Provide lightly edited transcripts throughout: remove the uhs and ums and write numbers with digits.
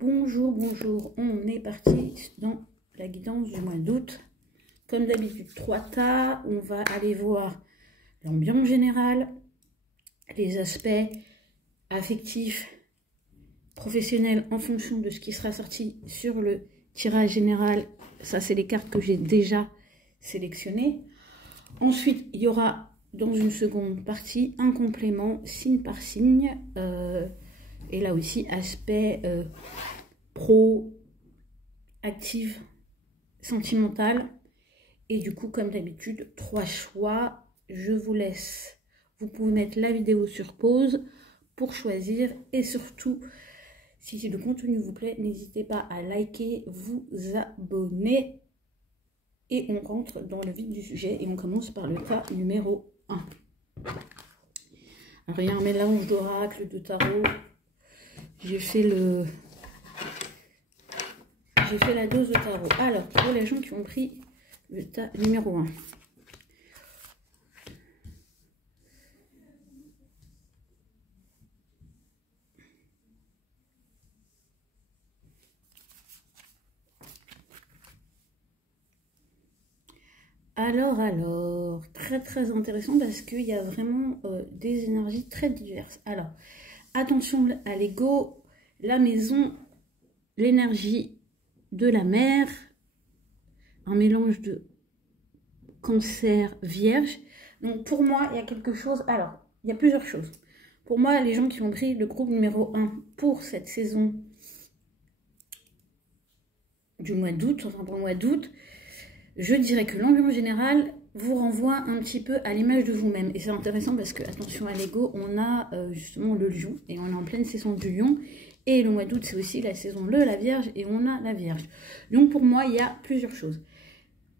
Bonjour, bonjour, on est parti dans la guidance du mois d'août. Comme d'habitude, 3 tas, on va aller voir l'ambiance générale, les aspects affectifs, professionnels en fonction de ce qui sera sorti sur le tirage général. Ça, c'est les cartes que j'ai déjà sélectionnées. Ensuite, il y aura dans une seconde partie un complément signe par signe. Et là aussi, aspect pro, active, sentimental. Et du coup, comme d'habitude, 3 choix. Je vous laisse. Vous pouvez mettre la vidéo sur pause pour choisir. Et surtout, si le contenu vous plaît, n'hésitez pas à liker, vous abonner. Et on rentre dans le vif du sujet. Et on commence par le tas numéro 1. Alors, il y a un mélange d'oracle, de tarot. J'ai fait la dose de tarot. Alors, pour les gens qui ont pris le tas numéro 1. Alors, très intéressant parce qu'il y a vraiment des énergies très diverses. Alors, attention à l'ego, la maison, l'énergie de la mer, un mélange de cancer vierge. Donc pour moi, il y a quelque chose, alors, il y a plusieurs choses. Pour moi, les gens qui ont pris le groupe numéro 1 pour cette saison du mois d'août, enfin pour le mois d'août, je dirais que l'ambiance générale vous renvoie un petit peu à l'image de vous-même. Et c'est intéressant parce que, attention à l'ego, on a justement le lion, et on est en pleine saison du lion. Et le mois d'août, c'est aussi la saison de la Vierge, et on a la Vierge. Donc pour moi, il y a plusieurs choses.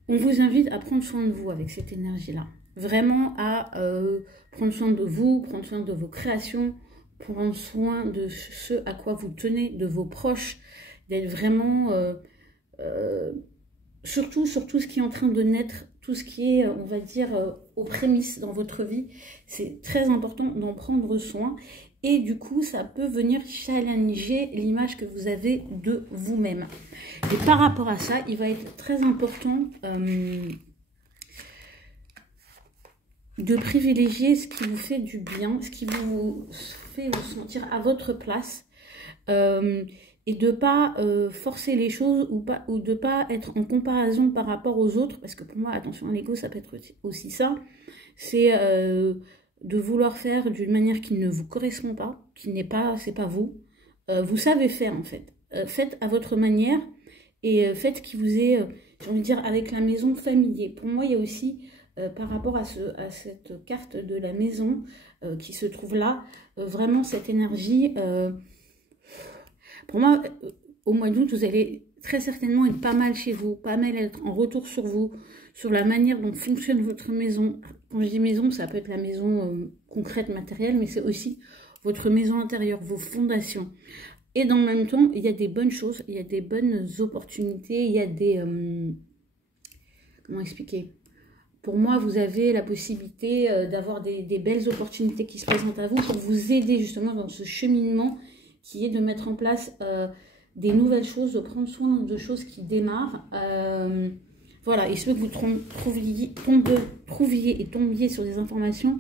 On vous invite à prendre soin de vous avec cette énergie-là. Vraiment à prendre soin de vous, prendre soin de vos créations, prendre soin de ce à quoi vous tenez, de vos proches, d'être vraiment... surtout sur tout ce qui est en train de naître, tout ce qui est, on va dire, aux prémices dans votre vie. C'est très important d'en prendre soin. Et du coup, ça peut venir challenger l'image que vous avez de vous-même. Et par rapport à ça, il va être très important de privilégier ce qui vous fait du bien, ce qui vous fait vous sentir à votre place. Et de ne pas forcer les choses ou de ne pas être en comparaison par rapport aux autres. Parce que pour moi, attention à l'ego, ça peut être aussi ça. C'est de vouloir faire d'une manière qui ne vous correspond pas, qui n'est pas, c'est pas vous. Vous savez faire en fait. Faites à votre manière et faites qui vous est, j'ai envie de dire, avec la maison familier. Pour moi, il y a aussi, par rapport à cette carte de la maison qui se trouve là, vraiment cette énergie... Pour moi, au mois d'août, vous allez très certainement être pas mal chez vous, pas mal être en retour sur vous, sur la manière dont fonctionne votre maison. Quand je dis maison, ça peut être la maison concrète, matérielle, mais c'est aussi votre maison intérieure, vos fondations. Et dans le même temps, il y a des bonnes choses, il y a des bonnes opportunités, il y a des... comment expliquer ? Pour moi, vous avez la possibilité d'avoir des belles opportunités qui se présentent à vous pour vous aider justement dans ce cheminement qui est de mettre en place des nouvelles choses, de prendre soin de choses qui démarrent. Voilà, il se peut que vous trouviez et tombiez sur des informations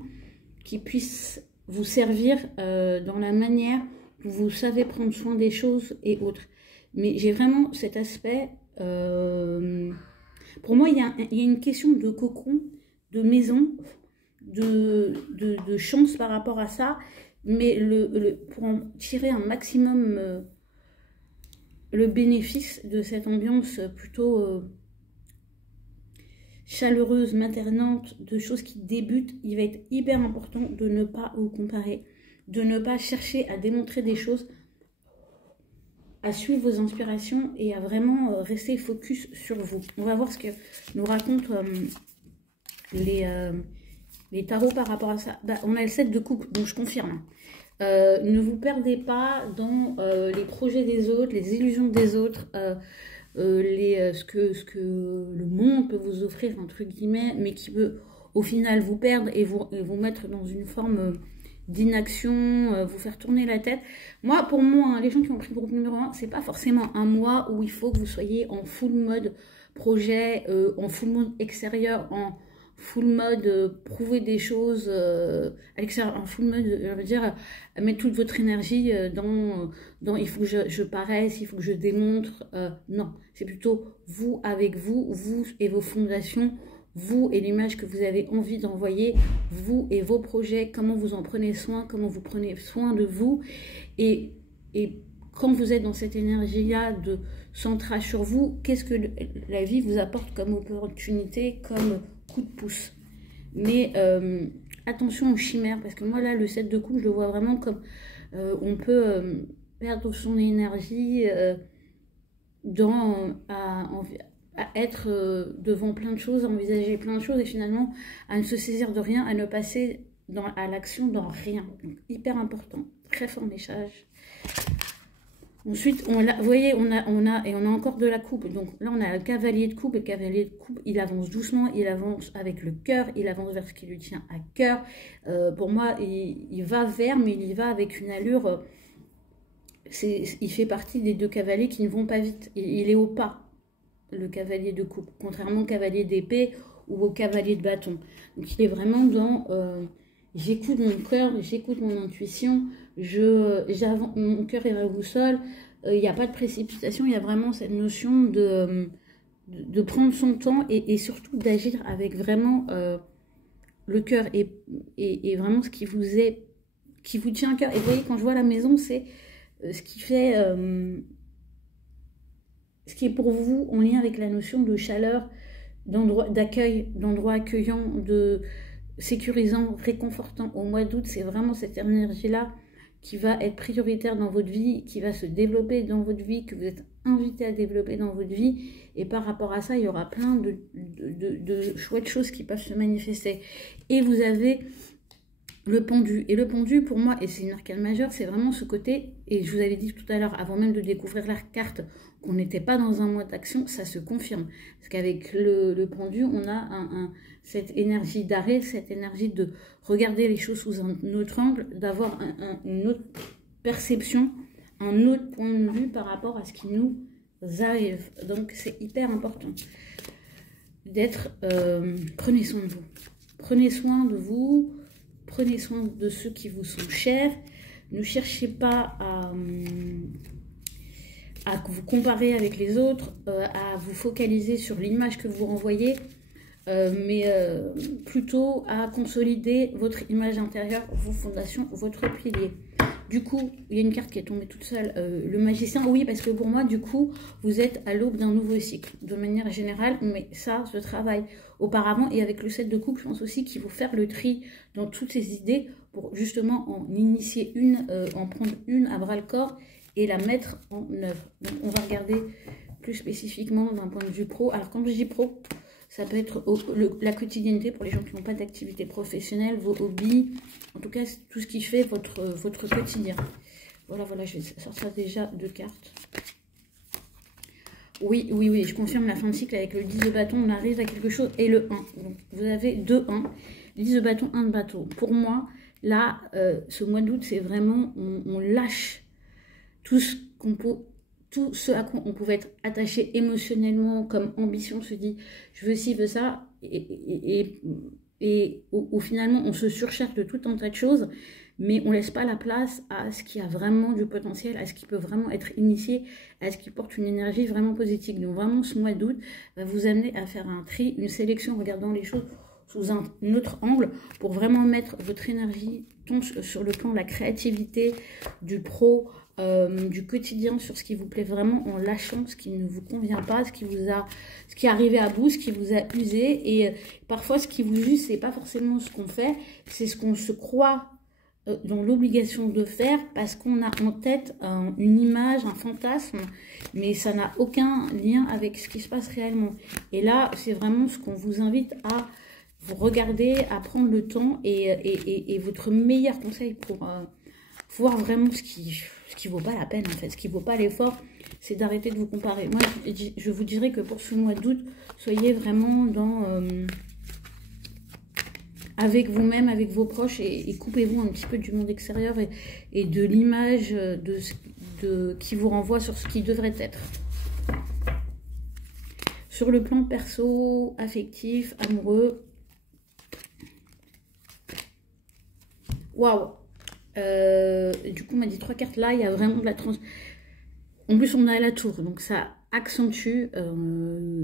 qui puissent vous servir dans la manière où vous savez prendre soin des choses et autres. Mais j'ai vraiment cet aspect... pour moi, il y a une question de cocon, de maison, de chance par rapport à ça. Mais pour en tirer un maximum le bénéfice de cette ambiance plutôt chaleureuse, maternante, de choses qui débutent, il va être hyper important de ne pas vous comparer, de ne pas chercher à démontrer des choses, à suivre vos inspirations et à vraiment rester focus sur vous. On va voir ce que nous racontent les tarots par rapport à ça. Bah, on a le 7 de coupe, donc je confirme. Ne vous perdez pas dans les projets des autres, les illusions des autres, ce que le monde peut vous offrir, entre guillemets, mais qui peut au final vous perdre et vous mettre dans une forme d'inaction, vous faire tourner la tête. Moi, pour moi, hein, les gens qui ont pris le groupe numéro 1, c'est pas forcément un mois où il faut que vous soyez en full mode projet, en full mode extérieur, en full mode prouver des choses à l'extérieur, en full mode, je veux dire, mettre toute votre énergie dans il faut que je paraisse, il faut que je démontre. Non, c'est plutôt vous avec vous, vous et vos fondations, vous et l'image que vous avez envie d'envoyer, vous et vos projets, comment vous en prenez soin, comment vous prenez soin de vous. Et quand vous êtes dans cette énergie-là de centrage sur vous, qu'est-ce que la vie vous apporte comme opportunité, comme coup de pouce. Mais attention aux chimères, parce que moi là, le 7 de coupe, je le vois vraiment comme on peut perdre son énergie à être devant plein de choses, à envisager plein de choses et finalement à ne se saisir de rien, à ne passer à l'action dans rien. Donc, hyper important, très fort message. Ensuite, vous voyez, on a encore de la coupe. Donc là, on a le cavalier de coupe. Le cavalier de coupe, il avance doucement, il avance avec le cœur, il avance vers ce qui lui tient à cœur. Pour moi, il va vers, mais il y va avec une allure. Il fait partie des deux cavaliers qui ne vont pas vite. Il est au pas, le cavalier de coupe, contrairement au cavalier d'épée ou au cavalier de bâton. Donc il est vraiment dans j'écoute mon cœur, j'écoute mon intuition, mon cœur est ma boussole, il n'y a pas de précipitation, il y a vraiment cette notion de prendre son temps et surtout d'agir avec vraiment le cœur et vraiment ce qui vous tient à cœur. Et vous voyez, quand je vois la maison, c'est ce qui fait... ce qui est pour vous en lien avec la notion de chaleur, d'accueil, d'endroit accueillant, de sécurisant, réconfortant. Au mois d'août, c'est vraiment cette énergie-là qui va être prioritaire dans votre vie, qui va se développer dans votre vie, que vous êtes invité à développer dans votre vie. Et par rapport à ça, il y aura plein de chouettes choses qui peuvent se manifester. Et vous avez le pendu. Et le pendu, pour moi, et c'est une arcane majeure, c'est vraiment ce côté, et je vous avais dit tout à l'heure, avant même de découvrir la carte, qu'on n'était pas dans un mois d'action, ça se confirme. Parce qu'avec le pendu, on a cette énergie d'arrêt, cette énergie de regarder les choses sous un autre angle, d'avoir une autre perception, un autre point de vue par rapport à ce qui nous arrive. Donc c'est hyper important d'être... prenez soin de vous. Prenez soin de vous, prenez soin de ceux qui vous sont chers. Ne cherchez pas à vous comparer avec les autres, à vous focaliser sur l'image que vous renvoyez, mais plutôt à consolider votre image intérieure, vos fondations, votre pilier. Du coup, il y a une carte qui est tombée toute seule, le magicien. Oui, parce que pour moi, du coup, vous êtes à l'aube d'un nouveau cycle, de manière générale, mais ça se travaille auparavant. Et avec le 7 de coupe, je pense aussi qu'il faut faire le tri dans toutes ces idées pour justement en initier une, en prendre une à bras-le-corps et la mettre en œuvre. Donc, on va regarder plus spécifiquement d'un point de vue pro. Alors, quand je dis pro, ça peut être la quotidienneté pour les gens qui n'ont pas d'activité professionnelle, vos hobbies, en tout cas, tout ce qui fait votre quotidien. Voilà, je vais sortir déjà 2 cartes. Oui, je confirme la fin de cycle avec le 10 de bâton, on arrive à quelque chose, et le 1. Donc, vous avez 2 1, 10 de bâton, 1 de bateau. Pour moi, là, ce mois d'août, c'est vraiment, on lâche tout ce à quoi on pouvait être attaché émotionnellement, comme ambition, se dit je veux ci, veux ça, et finalement on se surcharge de tout un tas de choses, mais on laisse pas la place à ce qui a vraiment du potentiel, à ce qui peut vraiment être initié, à ce qui porte une énergie vraiment positive. Donc vraiment ce mois d'août va vous amener à faire un tri, une sélection en regardant les choses sous un autre angle pour vraiment mettre votre énergie tant sur le plan de la créativité, du pro, du quotidien, sur ce qui vous plaît vraiment, en lâchant ce qui ne vous convient pas, ce qui est arrivé à bout, ce qui vous a usé. Et parfois ce qui vous use, c'est pas forcément ce qu'on fait, c'est ce qu'on se croit dans l'obligation de faire parce qu'on a en tête une image, un fantasme, mais ça n'a aucun lien avec ce qui se passe réellement. Et là, c'est vraiment ce qu'on vous invite à vous regarder, à prendre le temps et votre meilleur conseil pour voir vraiment ce qui vaut pas la peine en fait, ce qui vaut pas l'effort, c'est d'arrêter de vous comparer. Moi, je vous dirais que pour ce mois d'août, soyez vraiment dans avec vous-même, avec vos proches, et coupez-vous un petit peu du monde extérieur et de l'image qui vous renvoie sur ce qui devrait être. Sur le plan perso, affectif, amoureux. Waouh! Du coup, on m'a dit 3 cartes là, il y a vraiment de la trans... En plus, on a la tour, donc ça accentue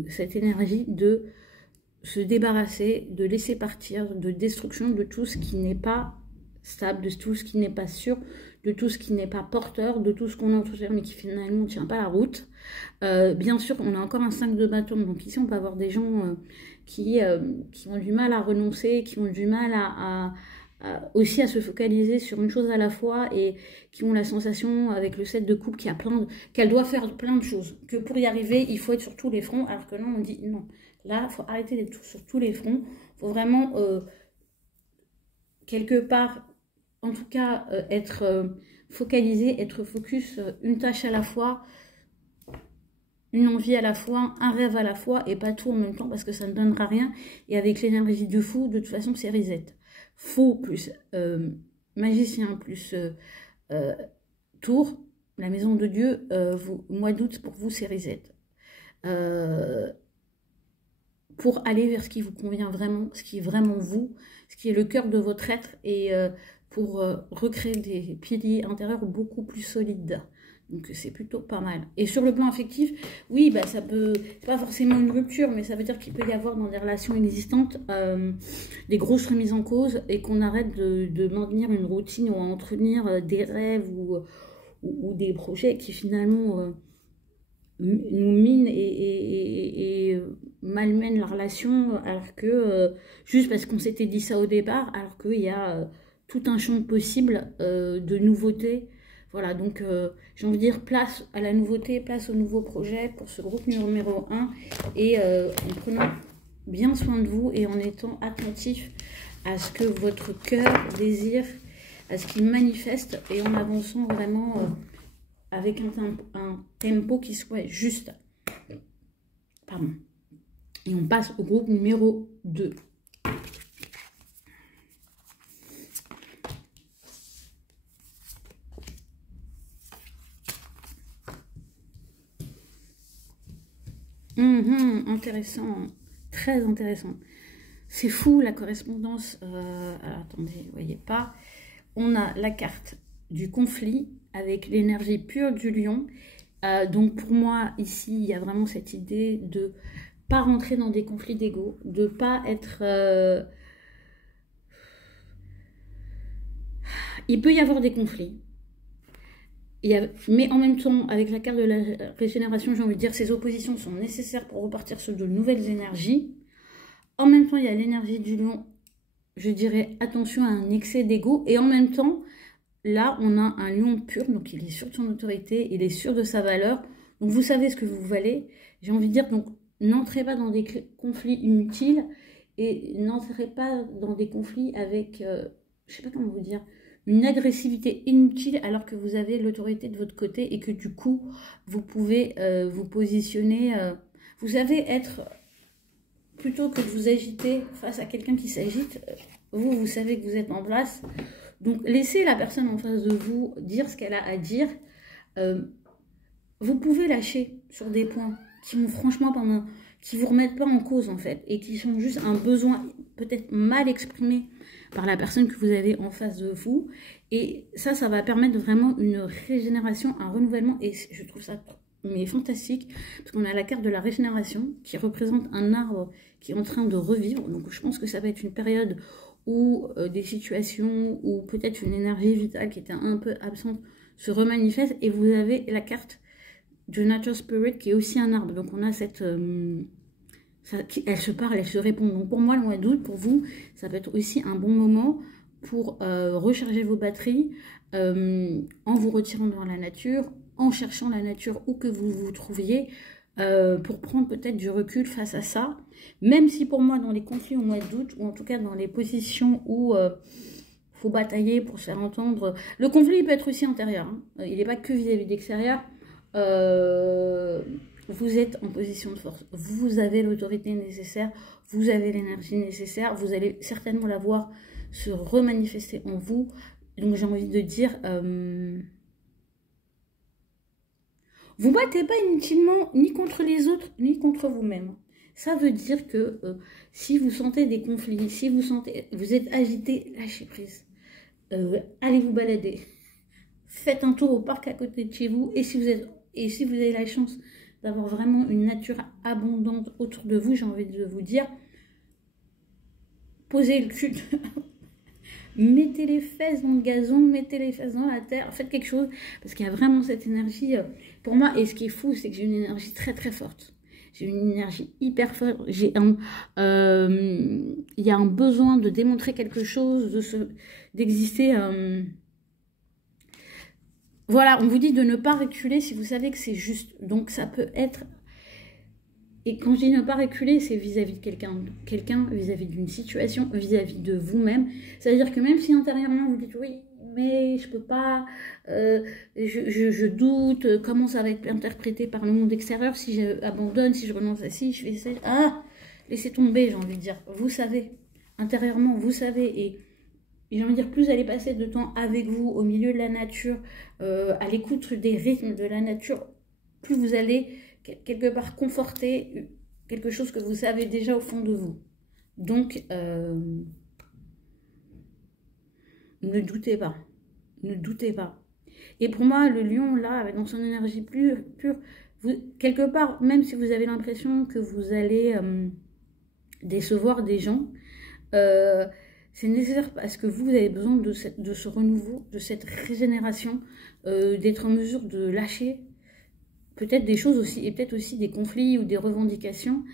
cette énergie de se débarrasser, de laisser partir, de destruction de tout ce qui n'est pas stable, de tout ce qui n'est pas sûr, de tout ce qui n'est pas porteur, de tout ce qu'on a autour mais qui finalement ne tient pas la route. Bien sûr, on a encore un 5 de bâton, donc ici on peut avoir des gens qui ont du mal à renoncer, qui ont du mal aussi à se focaliser sur une chose à la fois et qui ont la sensation avec le 7 de coupe qu'elle doit faire plein de choses, que pour y arriver il faut être sur tous les fronts, alors que là on dit non, là il faut arrêter d'être sur tous les fronts, il faut vraiment quelque part en tout cas être focalisé, être focus, une tâche à la fois, une envie à la fois, un rêve à la fois et pas tout en même temps parce que ça ne donnera rien. Et avec l'énergie du fou, de toute façon c'est reset. Fou plus magicien plus tour, la maison de Dieu, mois d'août pour vous c'est reset. Pour aller vers ce qui vous convient vraiment, ce qui est vraiment vous, ce qui est le cœur de votre être et pour recréer des piliers intérieurs beaucoup plus solides. Donc c'est plutôt pas mal. Et sur le plan affectif, oui, bah, ça peut, c'est pas forcément une rupture, mais ça veut dire qu'il peut y avoir dans des relations existantes des grosses remises en cause et qu'on arrête de maintenir une routine ou à entretenir des rêves ou des projets qui finalement nous minent et malmènent la relation, alors que juste parce qu'on s'était dit ça au départ, alors qu'il y a tout un champ possible de nouveautés. Voilà, donc j'ai envie de dire place à la nouveauté, place au nouveau projet pour ce groupe numéro 1 et en prenant bien soin de vous et en étant attentif à ce que votre cœur désire, à ce qu'il manifeste et en avançant vraiment avec un tempo qui soit juste. Pardon. Et on passe au groupe numéro 2. Intéressant, très intéressant. C'est fou la correspondance. Alors, attendez, vous voyez pas. On a la carte du conflit avec l'énergie pure du lion. Donc pour moi, ici, il y a vraiment cette idée de pas rentrer dans des conflits d'ego, de pas être... Il peut y avoir des conflits. Mais en même temps, avec la carte de la régénération, j'ai envie de dire, ces oppositions sont nécessaires pour repartir sur de nouvelles énergies. En même temps, il y a l'énergie du lion, je dirais, attention à un excès d'ego. Et en même temps, là, on a un lion pur, donc il est sûr de son autorité, il est sûr de sa valeur. Donc vous savez ce que vous valez. J'ai envie de dire, donc n'entrez pas dans des conflits inutiles et n'entrez pas dans des conflits avec, je sais pas comment vous dire, une agressivité inutile alors que vous avez l'autorité de votre côté et que du coup, vous pouvez vous positionner, vous savez, être, plutôt que de vous agiter face à quelqu'un qui s'agite, vous savez que vous êtes en place. Donc, laissez la personne en face de vous dire ce qu'elle a à dire. Vous pouvez lâcher sur des points qui vont franchement qui vous remettent pas en cause en fait et qui sont juste un besoin peut-être mal exprimé par la personne que vous avez en face de vous. Et ça va permettre vraiment une régénération, un renouvellement. Et je trouve ça mais fantastique parce qu'on a la carte de la régénération qui représente un arbre qui est en train de revivre. Donc, je pense que ça va être une période où des situations ou peut-être une énergie vitale qui était un peu absente se remanifeste. Et vous avez la carte du Nature Spirit qui est aussi un arbre. Donc on a cette... elle se parle, elle se répond. Donc pour moi, le mois d'août, pour vous, ça peut être aussi un bon moment pour recharger vos batteries en vous retirant dans la nature, en cherchant la nature où que vous vous trouviez, pour prendre peut-être du recul face à ça. Même si pour moi, dans les conflits au mois d'août, ou en tout cas dans les positions où faut batailler pour se faire entendre, le conflit il peut être aussi intérieur. Hein. Il n'est pas que vis-à-vis d'extérieur. vous êtes en position de force, vous avez l'autorité nécessaire, vous avez l'énergie nécessaire, vous allez certainement la voir se remanifester en vous. Donc j'ai envie de dire, vous battez pas inutilement ni contre les autres, ni contre vous-même. Ça veut dire que si vous sentez des conflits, si vous sentez, vous êtes agité, lâchez prise. Allez vous balader. Faites un tour au parc à côté de chez vous. Et si vous avez la chance d'avoir vraiment une nature abondante autour de vous, j'ai envie de vous dire, posez le cul. Mettez les fesses dans le gazon, mettez les fesses dans la terre, faites quelque chose. Parce qu'il y a vraiment cette énergie. Pour moi, et ce qui est fou, c'est que j'ai une énergie très très forte. J'ai une énergie hyper forte. Il y a un besoin de démontrer quelque chose, d'exister. Voilà, on vous dit de ne pas reculer si vous savez que c'est juste. Donc ça peut être... Et quand je dis ne pas reculer, c'est vis-à-vis de quelqu'un, vis-à-vis d'une situation, vis-à-vis de vous-même. C'est-à-dire que même si intérieurement vous dites oui, mais je peux pas, je doute, comment ça va être interprété par le monde extérieur si j'abandonne, si je renonce à ci, je fais ça. Ah, laissez tomber, j'ai envie de dire. Vous savez, intérieurement, vous savez. Et j'ai envie de dire, plus vous allez passer de temps avec vous, au milieu de la nature, à l'écoute des rythmes de la nature, plus vous allez quelque part conforter quelque chose que vous savez déjà au fond de vous. Donc, ne doutez pas. Ne doutez pas. Et pour moi, le lion, là, dans son énergie pure, quelque part, même si vous avez l'impression que vous allez décevoir des gens, c'est nécessaire parce que vous avez besoin de ce renouveau, de cette régénération, d'être en mesure de lâcher peut-être des choses aussi, et peut-être aussi des conflits ou des revendications,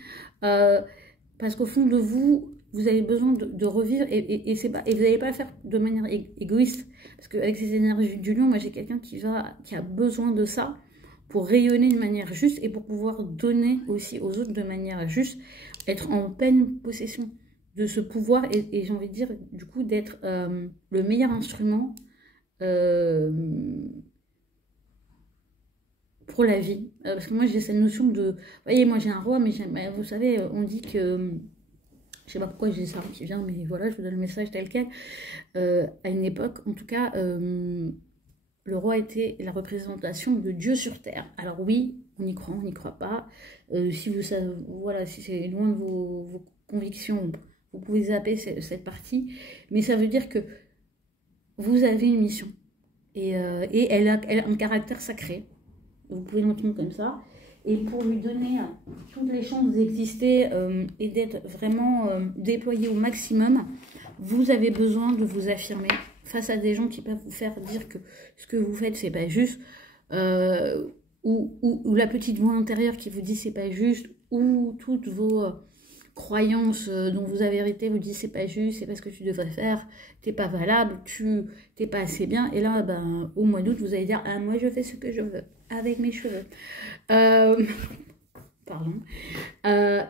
parce qu'au fond de vous, vous avez besoin de revivre, et vous n'allez pas le faire de manière égoïste, parce qu'avec ces énergies du lion, moi j'ai quelqu'un qui a besoin de ça, pour rayonner de manière juste, et pour pouvoir donner aussi aux autres de manière juste, être en pleine possession de ce pouvoir, et j'ai envie de dire, du coup, d'être le meilleur instrument pour la vie, parce que moi j'ai cette notion de, vous voyez, moi j'ai un roi, mais vous savez, on dit que, je sais pas pourquoi j'ai ça qui vient, mais voilà, je vous donne le message tel quel, à une époque, en tout cas, le roi était la représentation de Dieu sur terre. Alors oui, on y croit, on n'y croit pas, si vous savez, voilà, si c'est loin de vos convictions, vous pouvez zapper cette partie, mais ça veut dire que vous avez une mission, et elle a un caractère sacré. Vous pouvez l'entendre comme ça. Et pour lui donner toutes les chances d'exister et d'être vraiment déployé au maximum, vous avez besoin de vous affirmer face à des gens qui peuvent vous faire dire que ce que vous faites, c'est pas juste, ou la petite voix intérieure qui vous dit c'est pas juste, ou toutes vos croyances dont vous avez hérité vous dit c'est pas juste, c'est pas ce que tu devrais faire, t'es pas valable, t'es pas assez bien. Et là, ben, au mois d'août, vous allez dire ah, moi je fais ce que je veux avec mes cheveux. Pardon.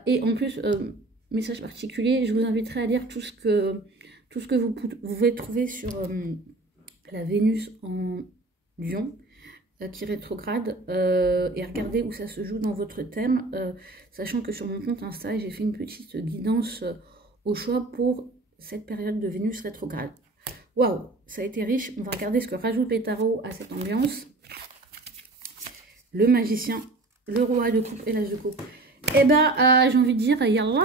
Et en plus, message particulier, je vous inviterai à lire tout ce que vous pouvez trouver sur la Vénus en Lion, qui rétrograde, et regardez où ça se joue dans votre thème, sachant que sur mon compte Insta, j'ai fait une petite guidance au choix pour cette période de Vénus rétrograde. Waouh, ça a été riche. On va regarder ce que rajoute les tarots à cette ambiance. Le magicien, le roi de coupe et l'as de coupe. Eh ben, j'ai envie de dire, yallah.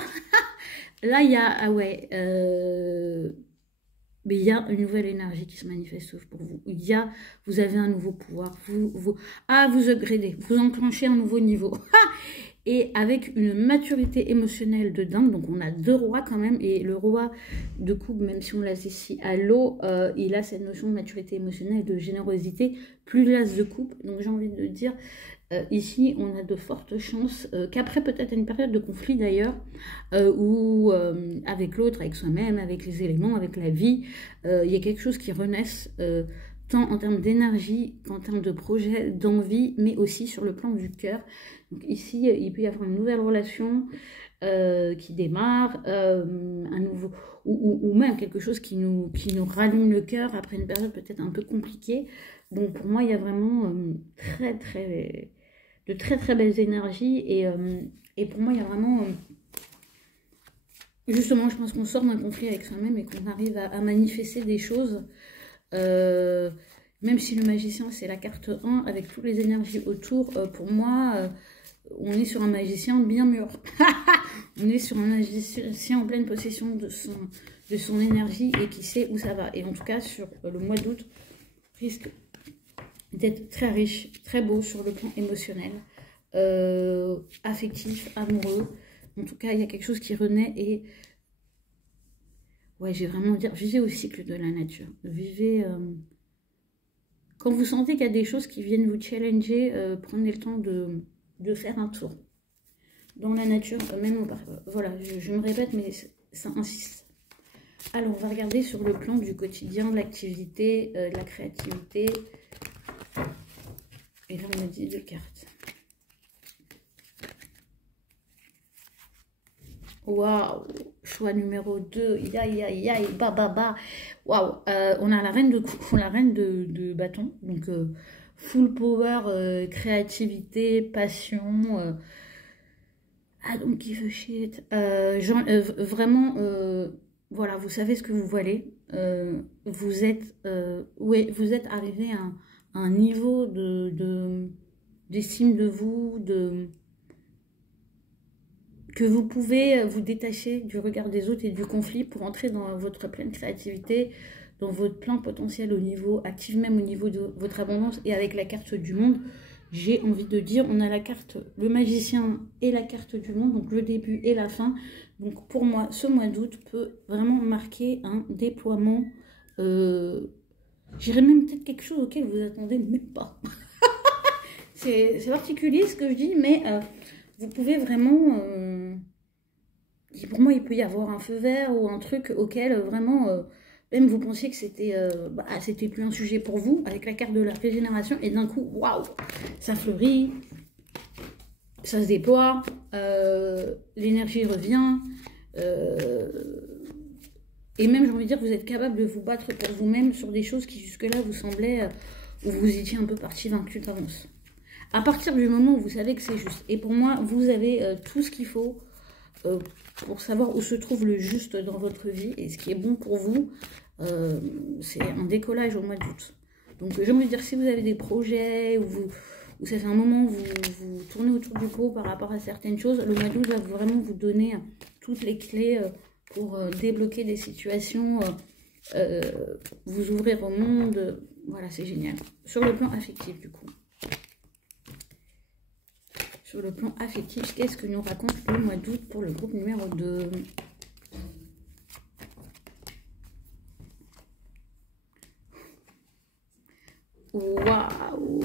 Là, il y a, ah ouais, mais il y a une nouvelle énergie qui se manifeste pour vous. Vous avez un nouveau pouvoir. Vous upgradez, vous enclenchez un nouveau niveau. Et avec une maturité émotionnelle de dingue. Donc on a 2 rois quand même. Et le roi de coupe, même si on l'associe à l'eau, il a cette notion de maturité émotionnelle, de générosité, plus l'as de coupe. Donc j'ai envie de dire, ici on a de fortes chances qu'après peut-être une période de conflit d'ailleurs, où avec l'autre, avec soi-même, avec les éléments, avec la vie, il y a quelque chose qui renaisse, tant en termes d'énergie qu'en termes de projet, d'envie, mais aussi sur le plan du cœur. Donc ici, il peut y avoir une nouvelle relation qui démarre, un nouveau, ou même quelque chose qui nous rallume le cœur après une période peut-être un peu compliquée. Donc pour moi, il y a vraiment très très de très très belles énergies. Et pour moi, il y a vraiment... justement, je pense qu'on sort d'un conflit avec soi-même et qu'on arrive à manifester des choses. Même si le magicien, c'est la carte 1, avec toutes les énergies autour, pour moi, on est sur un magicien bien mûr. On est sur un magicien en pleine possession de son énergie et qui sait où ça va. Et en tout cas, sur le mois d'août, risque d'être très riche, très beau sur le plan émotionnel, affectif, amoureux. En tout cas, il y a quelque chose qui renaît et... ouais, j'ai vraiment dire, vivez au cycle de la nature. Vivez... quand vous sentez qu'il y a des choses qui viennent vous challenger, prenez le temps de faire un tour dans la nature, même au parc. Voilà, je me répète, mais ça insiste. Alors, on va regarder sur le plan du quotidien, de l'activité, de la créativité. Et là, on me dit 2 cartes. Waouh, choix numéro 2, yaï, ba. Waouh, on a la reine de bâton, donc full power, créativité, passion. I don't give a shit. Vraiment, voilà, vous savez ce que vous valez. Vous êtes arrivé à un niveau d'estime de vous, que vous pouvez vous détacher du regard des autres et du conflit pour entrer dans votre pleine créativité, dans votre plein potentiel au niveau actif, même au niveau de votre abondance. Et avec la carte du monde, j'ai envie de dire, on a la carte le magicien et la carte du monde, donc le début et la fin. Donc pour moi, ce mois d'août peut vraiment marquer un déploiement, j'irais même peut-être quelque chose auquel vous attendez même pas. C'est particulier ce que je dis, mais vous pouvez vraiment... pour moi, il peut y avoir un feu vert ou un truc auquel vraiment... même vous pensiez que c'était plus un sujet pour vous, avec la carte de la régénération, et d'un coup, waouh, ça fleurit, ça se déploie, l'énergie revient, et même, j'ai envie de dire, vous êtes capable de vous battre pour vous-même sur des choses qui jusque-là vous semblaient, où vous étiez un peu parti vaincu d'avance. À partir du moment où vous savez que c'est juste, et pour moi, vous avez tout ce qu'il faut pour savoir où se trouve le juste dans votre vie et ce qui est bon pour vous, c'est un décollage au mois d'août. Donc j'ai envie de dire, si vous avez des projets où ça fait un moment où vous tournez autour du pot par rapport à certaines choses, le mois d'août va vraiment vous donner toutes les clés pour débloquer des situations, vous ouvrir au monde. Voilà, c'est génial. Sur le plan affectif du coup. Sur le plan affectif, qu'est-ce que nous raconte le mois d'août pour le groupe numéro 2? Waouh!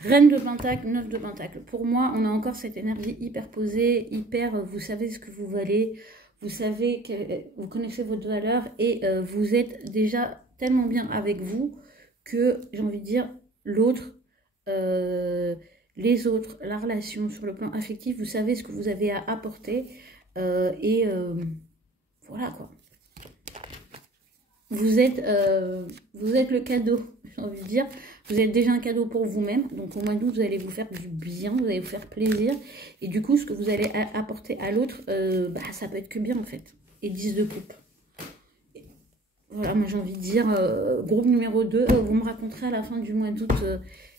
Reine de Pentacle, 9 de Pentacle. Pour moi, on a encore cette énergie hyper posée, hyper, vous savez ce que vous valez, vous savez que vous connaissez votre valeur et vous êtes déjà tellement bien avec vous que, j'ai envie de dire, l'autre... les autres, la relation sur le plan affectif, vous savez ce que vous avez à apporter voilà quoi. Vous êtes le cadeau, j'ai envie de dire. Vous êtes déjà un cadeau pour vous-même. Donc au mois d'août, vous allez vous faire du bien, vous allez vous faire plaisir. Et du coup, ce que vous allez apporter à l'autre, ça peut être que bien en fait. Et 10 de coupe. Voilà, moi j'ai envie de dire, groupe numéro 2, vous me raconterez à la fin du mois d'août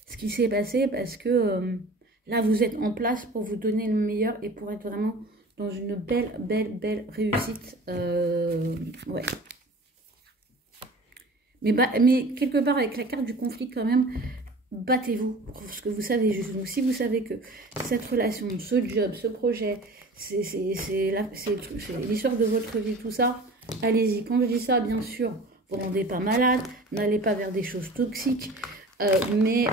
ce qui s'est passé parce que là vous êtes en place pour vous donner le meilleur et pour être vraiment dans une belle réussite. Ouais. Mais quelque part avec la carte du conflit quand même, battez-vous pour ce que vous savez juste. Donc si vous savez que cette relation, ce job, ce projet, c'est l'histoire de votre vie, tout ça, allez-y. Quand je dis ça, bien sûr, vous ne rendez pas malade, n'allez pas vers des choses toxiques. Mais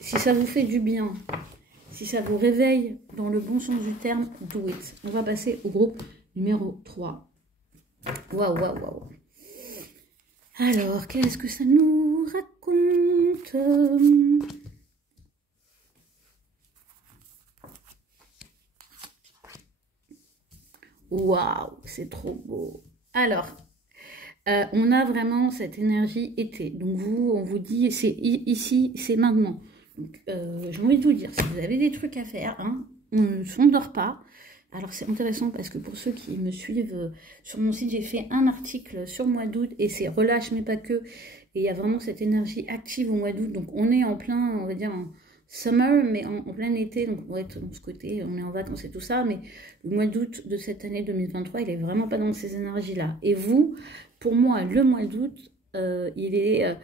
si ça vous fait du bien, si ça vous réveille dans le bon sens du terme, do it. On va passer au groupe numéro 3. Waouh. Alors, qu'est-ce que ça nous raconte? Waouh, c'est trop beau. Alors... on a vraiment cette énergie été. Donc on vous dit, c'est ici, c'est maintenant. Donc, j'ai envie de vous dire, si vous avez des trucs à faire, hein, on ne s'endort pas. Alors c'est intéressant parce que pour ceux qui me suivent sur mon site, j'ai fait un article sur le mois d'août et c'est relâche mais pas que. Et il y a vraiment cette énergie active au mois d'août. Donc on est en plein, on va dire en summer, mais en plein été. Donc on va être dans ce côté, on est en vacances et tout ça. Mais le mois d'août de cette année 2023, il est vraiment pas dans ces énergies-là. Et vous, pour moi, le mois d'août, il est...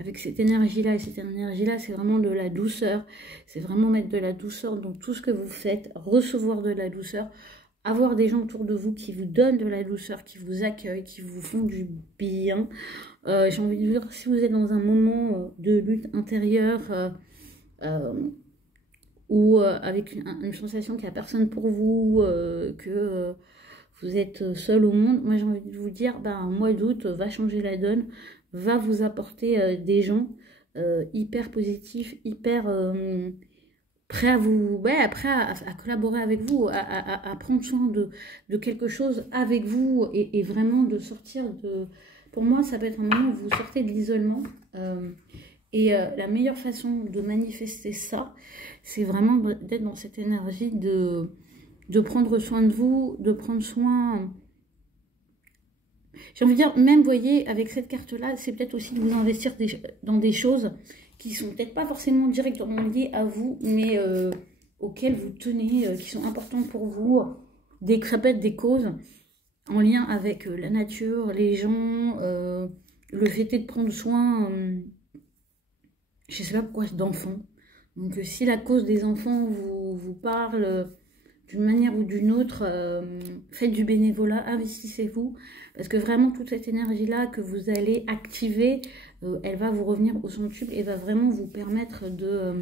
avec cette énergie-là et cette énergie-là, c'est vraiment de la douceur. C'est vraiment mettre de la douceur dans tout ce que vous faites, recevoir de la douceur, avoir des gens autour de vous qui vous donnent de la douceur, qui vous accueillent, qui vous font du bien. J'ai envie de dire, si vous êtes dans un moment de lutte intérieure ou avec une sensation qu'il n'y a personne pour vous, que vous êtes seul au monde, moi j'ai envie de vous dire, un mois d'août va changer la donne, va vous apporter des gens hyper positifs, hyper prêts à vous, prêts à collaborer avec vous, à prendre soin de quelque chose avec vous et vraiment de sortir de... Pour moi, ça peut être un moment où vous sortez de l'isolement. La meilleure façon de manifester ça, c'est vraiment d'être dans cette énergie de prendre soin de vous, de prendre soin... J'ai envie de dire, même, vous voyez, avec cette carte-là, c'est peut-être aussi de vous investir dans des choses qui sont peut-être pas forcément directement liées à vous, mais auxquelles vous tenez, qui sont importantes pour vous, des crêpettes, des causes, en lien avec la nature, les gens, le fait de prendre soin, je sais pas pourquoi, d'enfants. Donc si la cause des enfants vous parle d'une manière ou d'une autre, faites du bénévolat, investissez-vous, parce que vraiment toute cette énergie-là que vous allez activer, elle va vous revenir au centuple et va vraiment vous permettre de...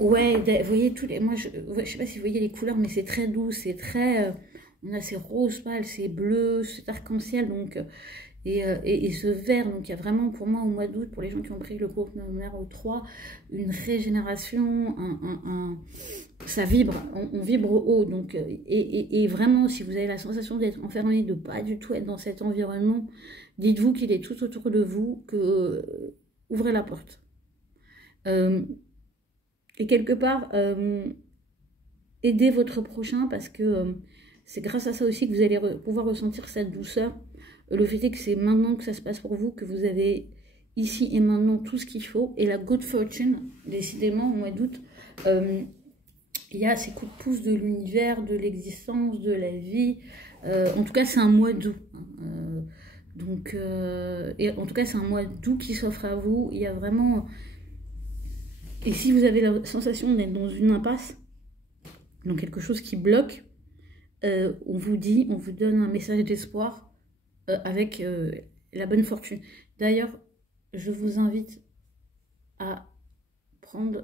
vous voyez, moi je sais pas si vous voyez les couleurs, mais c'est très doux, c'est très... on a ces roses pâles, ces bleus, cet arc-en-ciel, donc... Et ce vert, donc il y a vraiment pour moi au mois d'août, pour les gens qui ont pris le cours numéro 3, une régénération, ça vibre, on vibre haut. Donc, et vraiment, si vous avez la sensation d'être enfermé, de pas du tout être dans cet environnement, dites-vous qu'il est tout autour de vous, que ouvrez la porte. Et quelque part, aidez votre prochain parce que c'est grâce à ça aussi que vous allez pouvoir ressentir cette douceur. Le fait est que c'est maintenant que ça se passe pour vous, que vous avez ici et maintenant tout ce qu'il faut. Et la good fortune, décidément, au mois d'août, il y a ces coups de pouce de l'univers, de l'existence, de la vie. En tout cas, c'est un mois d'août. Et en tout cas, c'est un mois d'août qui s'offre à vous. Il y a vraiment... Et si vous avez la sensation d'être dans une impasse, dans quelque chose qui bloque, on vous dit, on vous donne un message d'espoir, avec la bonne fortune. D'ailleurs, je vous invite à prendre,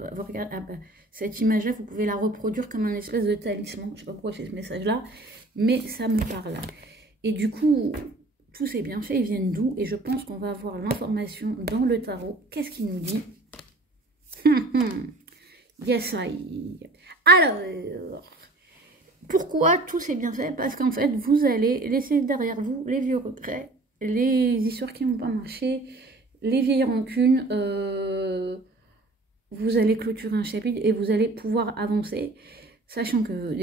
cette image-là, vous pouvez la reproduire comme un espèce de talisman. Je ne sais pas pourquoi j'ai ce message-là, mais ça me parle. Et du coup, tous ces bienfaits, ils viennent d'où? Et je pense qu'on va avoir l'information dans le tarot. Qu'est-ce qu'il nous dit? Yes, I... Alors... Pourquoi tous ces bienfaits? Parce qu'en fait, vous allez laisser derrière vous les vieux regrets, les histoires qui n'ont pas marché, les vieilles rancunes. Vous allez clôturer un chapitre et vous allez pouvoir avancer, sachant que,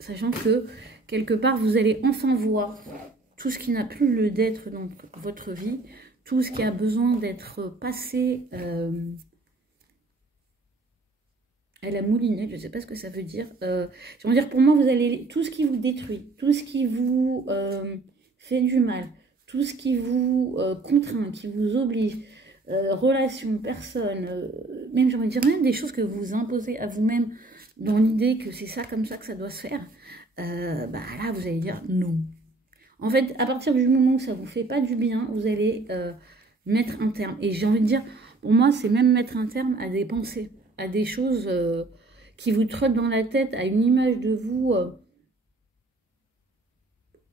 sachant que quelque part, vous allez enfin voir tout ce qui n'a plus lieu d'être dans votre vie, tout ce qui a besoin d'être passé... à la moulinette, je ne sais pas ce que ça veut dire. Je veux dire, pour moi, vous allez tout ce qui vous détruit, tout ce qui vous fait du mal, tout ce qui vous contraint, qui vous oblige, relations, personnes, même, j'ai envie de dire, même des choses que vous imposez à vous-même dans l'idée que c'est ça, comme ça que ça doit se faire, là, vous allez dire non. En fait, à partir du moment où ça ne vous fait pas du bien, vous allez mettre un terme. Et j'ai envie de dire, pour moi, c'est même mettre un terme à des pensées, à des choses qui vous trottent dans la tête, à une image de vous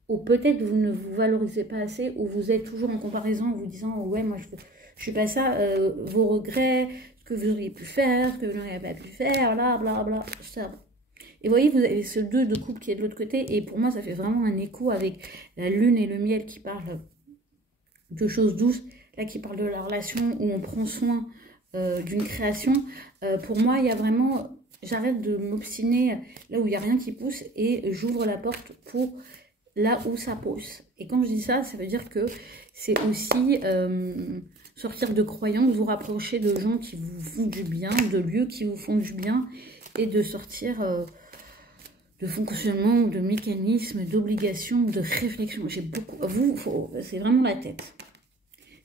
où peut-être vous ne vous valorisez pas assez, où vous êtes toujours en comparaison en vous disant « ouais, moi je suis pas ça, vos regrets, ce que vous auriez pu faire, ce que vous n'auriez pas pu faire, là, bla, bla, ça. » Et vous voyez, vous avez ce 2 de coupe qui est de l'autre côté, et pour moi, ça fait vraiment un écho avec la lune et le miel qui parlent de choses douces, là qui parle de la relation où on prend soin d'une création, pour moi, il y a vraiment, j'arrête de m'obstiner là où il n'y a rien qui pousse et j'ouvre la porte pour là où ça pousse. Et quand je dis ça, ça veut dire que c'est aussi sortir de croyances, vous rapprocher de gens qui vous font du bien, de lieux qui vous font du bien, et de sortir de fonctionnement, de mécanismes, d'obligations, de réflexion. J'ai beaucoup... c'est vraiment la tête.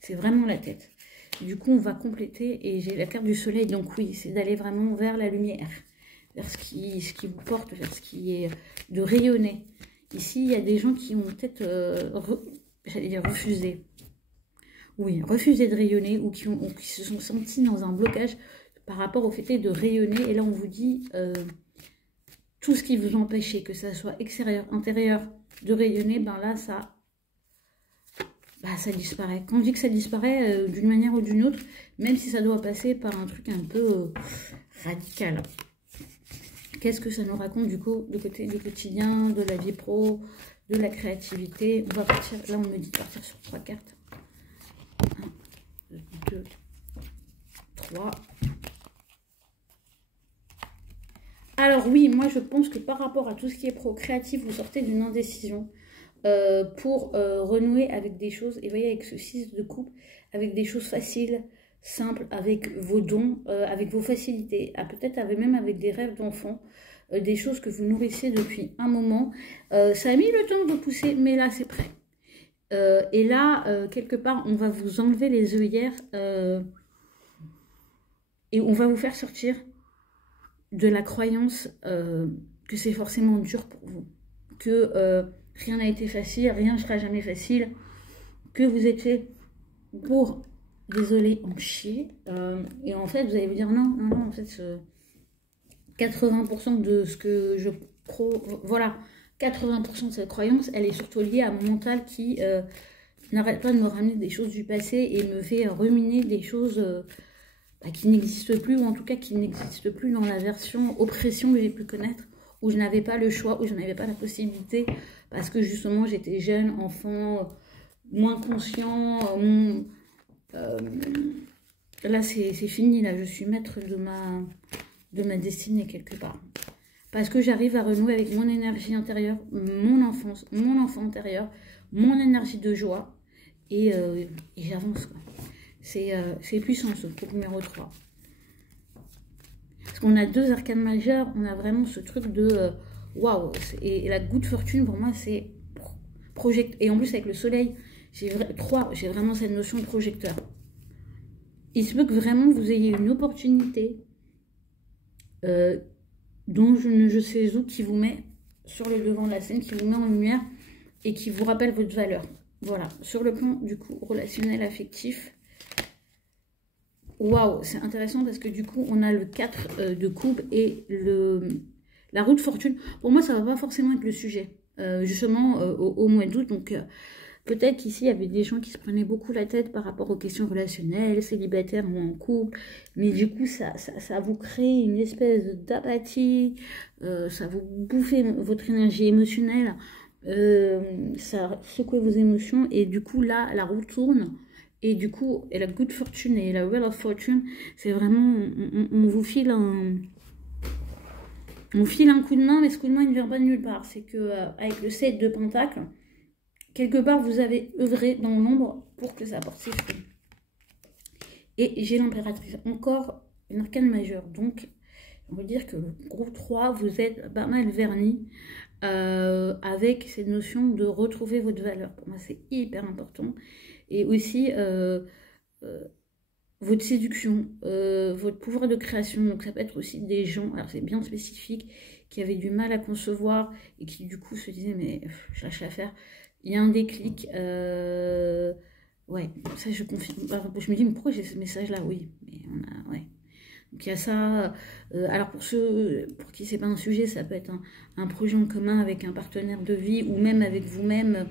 C'est vraiment la tête. Du coup, on va compléter, et j'ai la carte du soleil, donc oui, c'est d'aller vraiment vers la lumière, vers ce qui vous porte, vers ce qui est de rayonner. Ici, il y a des gens qui ont peut-être, j'allais dire, refusé. Oui, refusé de rayonner, ou qui se sont sentis dans un blocage par rapport au fait de rayonner. Et là, on vous dit tout ce qui vous empêchait, que ça soit extérieur, intérieur, de rayonner, ben là, ça disparaît. Quand je dis que ça disparaît d'une manière ou d'une autre, même si ça doit passer par un truc un peu radical. Qu'est-ce que ça nous raconte du coup, de côté du quotidien, de la vie pro, de la créativité? On va partir, là on me dit de partir sur 3 cartes. 1, 2, 3. Alors oui, moi je pense que par rapport à tout ce qui est pro-créatif, vous sortez d'une indécision pour renouer avec des choses. Et voyez, avec ce 6 de coupe, avec des choses faciles, simples, avec vos dons, avec vos facilités, peut-être même avec des rêves d'enfant, des choses que vous nourrissez depuis un moment. Ça a mis le temps de pousser, mais là c'est prêt. Et là, quelque part, on va vous enlever les œillères et on va vous faire sortir de la croyance que c'est forcément dur pour vous, que rien n'a été facile, rien ne sera jamais facile, que vous êtes fait pour, désolé, en chier. Et en fait, vous allez vous dire non, en fait, 80% de ce que je voilà, 80% de cette croyance, elle est surtout liée à mon mental qui n'arrête pas de me ramener des choses du passé et me fait ruminer des choses qui n'existent plus, ou en tout cas qui n'existent plus dans la version oppression que j'ai pu connaître, où je n'avais pas le choix, où je n'avais pas la possibilité, parce que justement j'étais jeune, enfant, moins conscient. Là c'est fini, là je suis maître de ma destinée quelque part. Parce que j'arrive à renouer avec mon énergie intérieure, mon enfance, mon enfant intérieur, mon énergie de joie, et j'avance quoi. C'est puissant ce groupe numéro 3. Parce qu'on a 2 arcanes majeures, on a vraiment ce truc de waouh. Et la goutte fortune pour moi c'est project. Et en plus avec le soleil, j'ai vraiment cette notion de projecteur. Il se peut que vraiment vous ayez une opportunité dont je sais où, qui vous met sur le devant de la scène, qui vous met en lumière et qui vous rappelle votre valeur. Voilà, sur le plan du coup relationnel, affectif. Waouh, c'est intéressant parce que du coup, on a le 4 de coupe et la roue de fortune. Pour moi, ça ne va pas forcément être le sujet, justement, au mois d'août. Donc, peut-être qu'ici, il y avait des gens qui se prenaient beaucoup la tête par rapport aux questions relationnelles, célibataires ou en couple. Mais du coup, ça vous crée une espèce d'apathie, ça vous bouffe votre énergie émotionnelle, ça secoue vos émotions. Et du coup, là, la roue tourne. Et du coup, et la good fortune et la wheel of fortune, c'est vraiment, on vous file un coup de main, mais ce coup de main, il ne vient pas de nulle part. C'est que avec le 7 de pentacle, quelque part, vous avez œuvré dans l'ombre pour que ça porte ses fruits. Et j'ai l'impératrice, encore une arcane majeure. Donc, on veut dire que le groupe 3, vous êtes pas mal vernis avec cette notion de retrouver votre valeur. Pour moi, c'est hyper important. Et aussi votre séduction, votre pouvoir de création. Donc ça peut être aussi des gens, alors c'est bien spécifique, qui avaient du mal à concevoir et qui du coup se disaient mais je lâche l'affaire. Il y a un déclic. Ouais, ça je confirme. Je me dis mais pourquoi j'ai ce message là? Oui, mais on a... Ouais. Donc il y a ça. Alors pour ceux pour qui c'est pas un sujet, ça peut être un projet en commun avec un partenaire de vie ou même avec vous-même.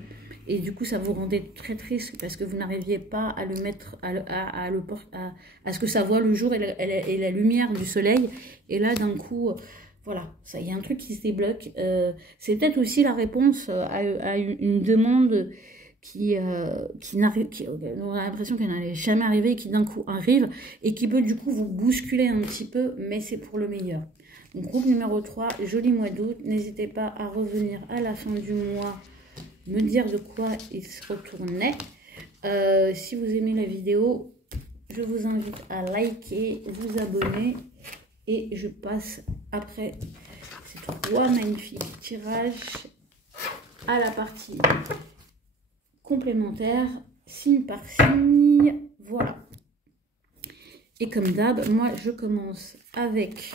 Et du coup, ça vous rendait très triste parce que vous n'arriviez pas à le mettre, à ce que ça voit le jour et la lumière du soleil. Et là, d'un coup, voilà, ça, il y a un truc qui se débloque. C'est peut-être aussi la réponse à une demande on a l'impression qu'elle n'allait jamais arriver, qui d'un coup arrive et qui peut du coup vous bousculer un petit peu, mais c'est pour le meilleur. Donc groupe numéro 3, joli mois d'août. N'hésitez pas à revenir à la fin du mois, me dire de quoi il se retournait. Si vous aimez la vidéo, je vous invite à liker, vous abonner et je passe après ces 3 magnifiques tirages à la partie complémentaire, signe par signe, voilà. Et comme d'hab, moi je commence avec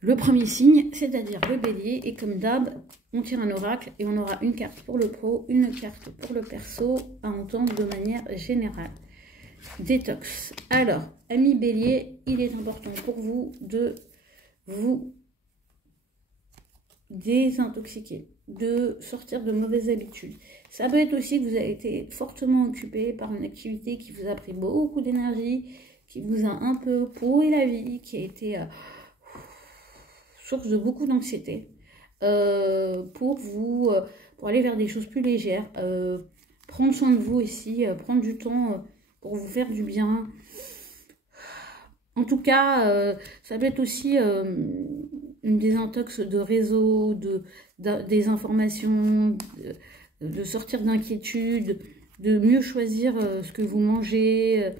le premier signe, c'est-à-dire le bélier, et comme d'hab, on tire un oracle et on aura une carte pour le pro, une carte pour le perso, à entendre de manière générale. Détox. Alors, ami bélier, il est important pour vous de vous désintoxiquer, de sortir de mauvaises habitudes. Ça peut être aussi que vous avez été fortement occupé par une activité qui vous a pris beaucoup d'énergie, qui vous a un peu pourri la vie, qui a été source de beaucoup d'anxiété, pour aller vers des choses plus légères, prendre soin de vous aussi, prendre du temps pour vous faire du bien. En tout cas, ça peut être aussi une désintox de réseau, des informations, de sortir d'inquiétude, de mieux choisir ce que vous mangez,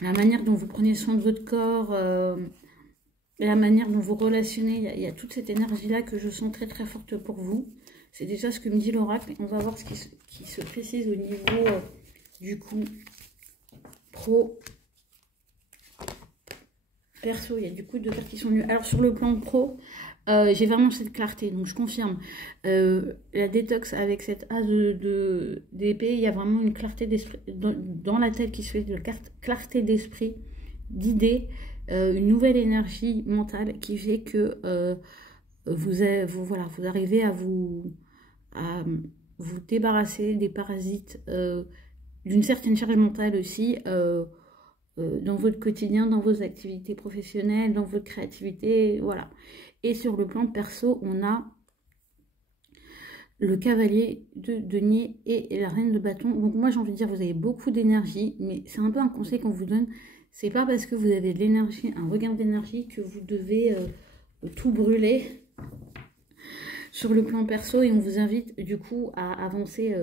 la manière dont vous prenez soin de votre corps, la manière dont vous relationnez. Il y a toute cette énergie-là que je sens très très forte pour vous. C'est déjà ce que me dit l'oracle. On va voir ce qui se précise au niveau du coup pro. Perso, il y a du coup 2 cartes qui sont nues. Alors sur le plan pro, j'ai vraiment cette clarté, donc je confirme. La détox avec cette as d'épée, il y a vraiment une clarté d'esprit dans la tête qui se fait, de clarté d'esprit, d'idées, une nouvelle énergie mentale qui fait que vous arrivez à vous débarrasser des parasites, d'une certaine charge mentale aussi, dans votre quotidien, dans vos activités professionnelles, dans votre créativité, voilà. Et sur le plan perso, on a le cavalier de denier et la reine de bâton. Donc moi j'ai envie de dire, vous avez beaucoup d'énergie, mais c'est un peu un conseil qu'on vous donne. C'est pas parce que vous avez de l'énergie, un regain d'énergie, que vous devez tout brûler sur le plan perso. Et on vous invite du coup à avancer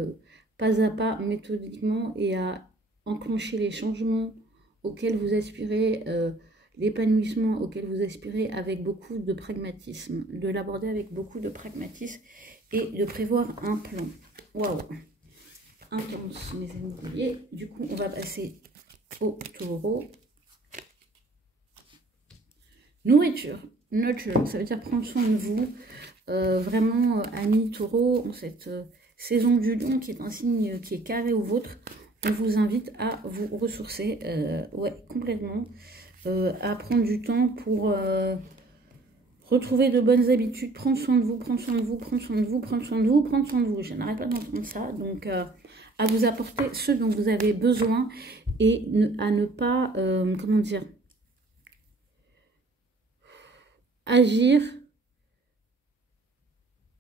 pas à pas, méthodiquement, et à enclencher les changements auquel vous aspirez, l'épanouissement auquel vous aspirez, avec beaucoup de pragmatisme, de l'aborder avec beaucoup de pragmatisme et de prévoir un plan. Waouh, intense mes amis béliers. Du coup on va passer au taureau. Nourriture, nurture, ça veut dire prendre soin de vous, vraiment amis taureau, en cette saison du lion qui est un signe qui est carré au vôtre. On vous invite à vous ressourcer, ouais, complètement, à prendre du temps pour retrouver de bonnes habitudes, prendre soin de vous, prendre soin de vous, prendre soin de vous, prendre soin de vous, prendre soin de vous. Je n'arrête pas d'entendre ça, donc à vous apporter ce dont vous avez besoin et à ne pas, comment dire, agir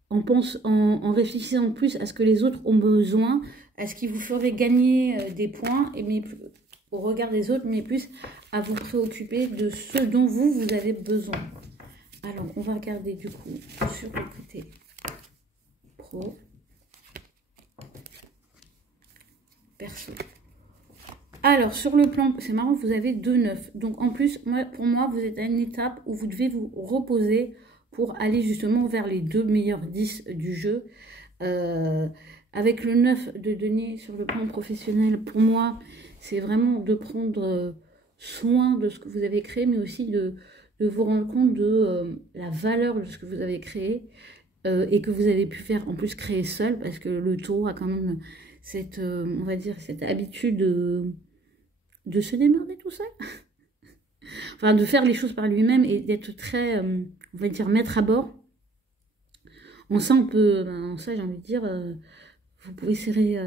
en réfléchissant plus à ce que les autres ont besoin, à ce qui vous ferait gagner des points, mais au regard des autres, mais plus à vous préoccuper de ce dont vous avez besoin. Alors, on va regarder du coup sur le côté pro, perso. Alors, sur le plan, c'est marrant, vous avez 2 9. Donc, en plus, pour moi, vous êtes à une étape où vous devez vous reposer pour aller justement vers les 2 meilleurs 10 du jeu. Avec le 9 de denier sur le plan professionnel, pour moi, c'est vraiment de prendre soin de ce que vous avez créé, mais aussi de vous rendre compte de la valeur de ce que vous avez créé et que vous avez pu faire, en plus, créer seul, parce que le taureau a quand même cette, on va dire, cette habitude de se démerder tout seul. Enfin, de faire les choses par lui-même et d'être très, on va dire, maître à bord. En ça, j'ai envie de dire, vous pouvez serrer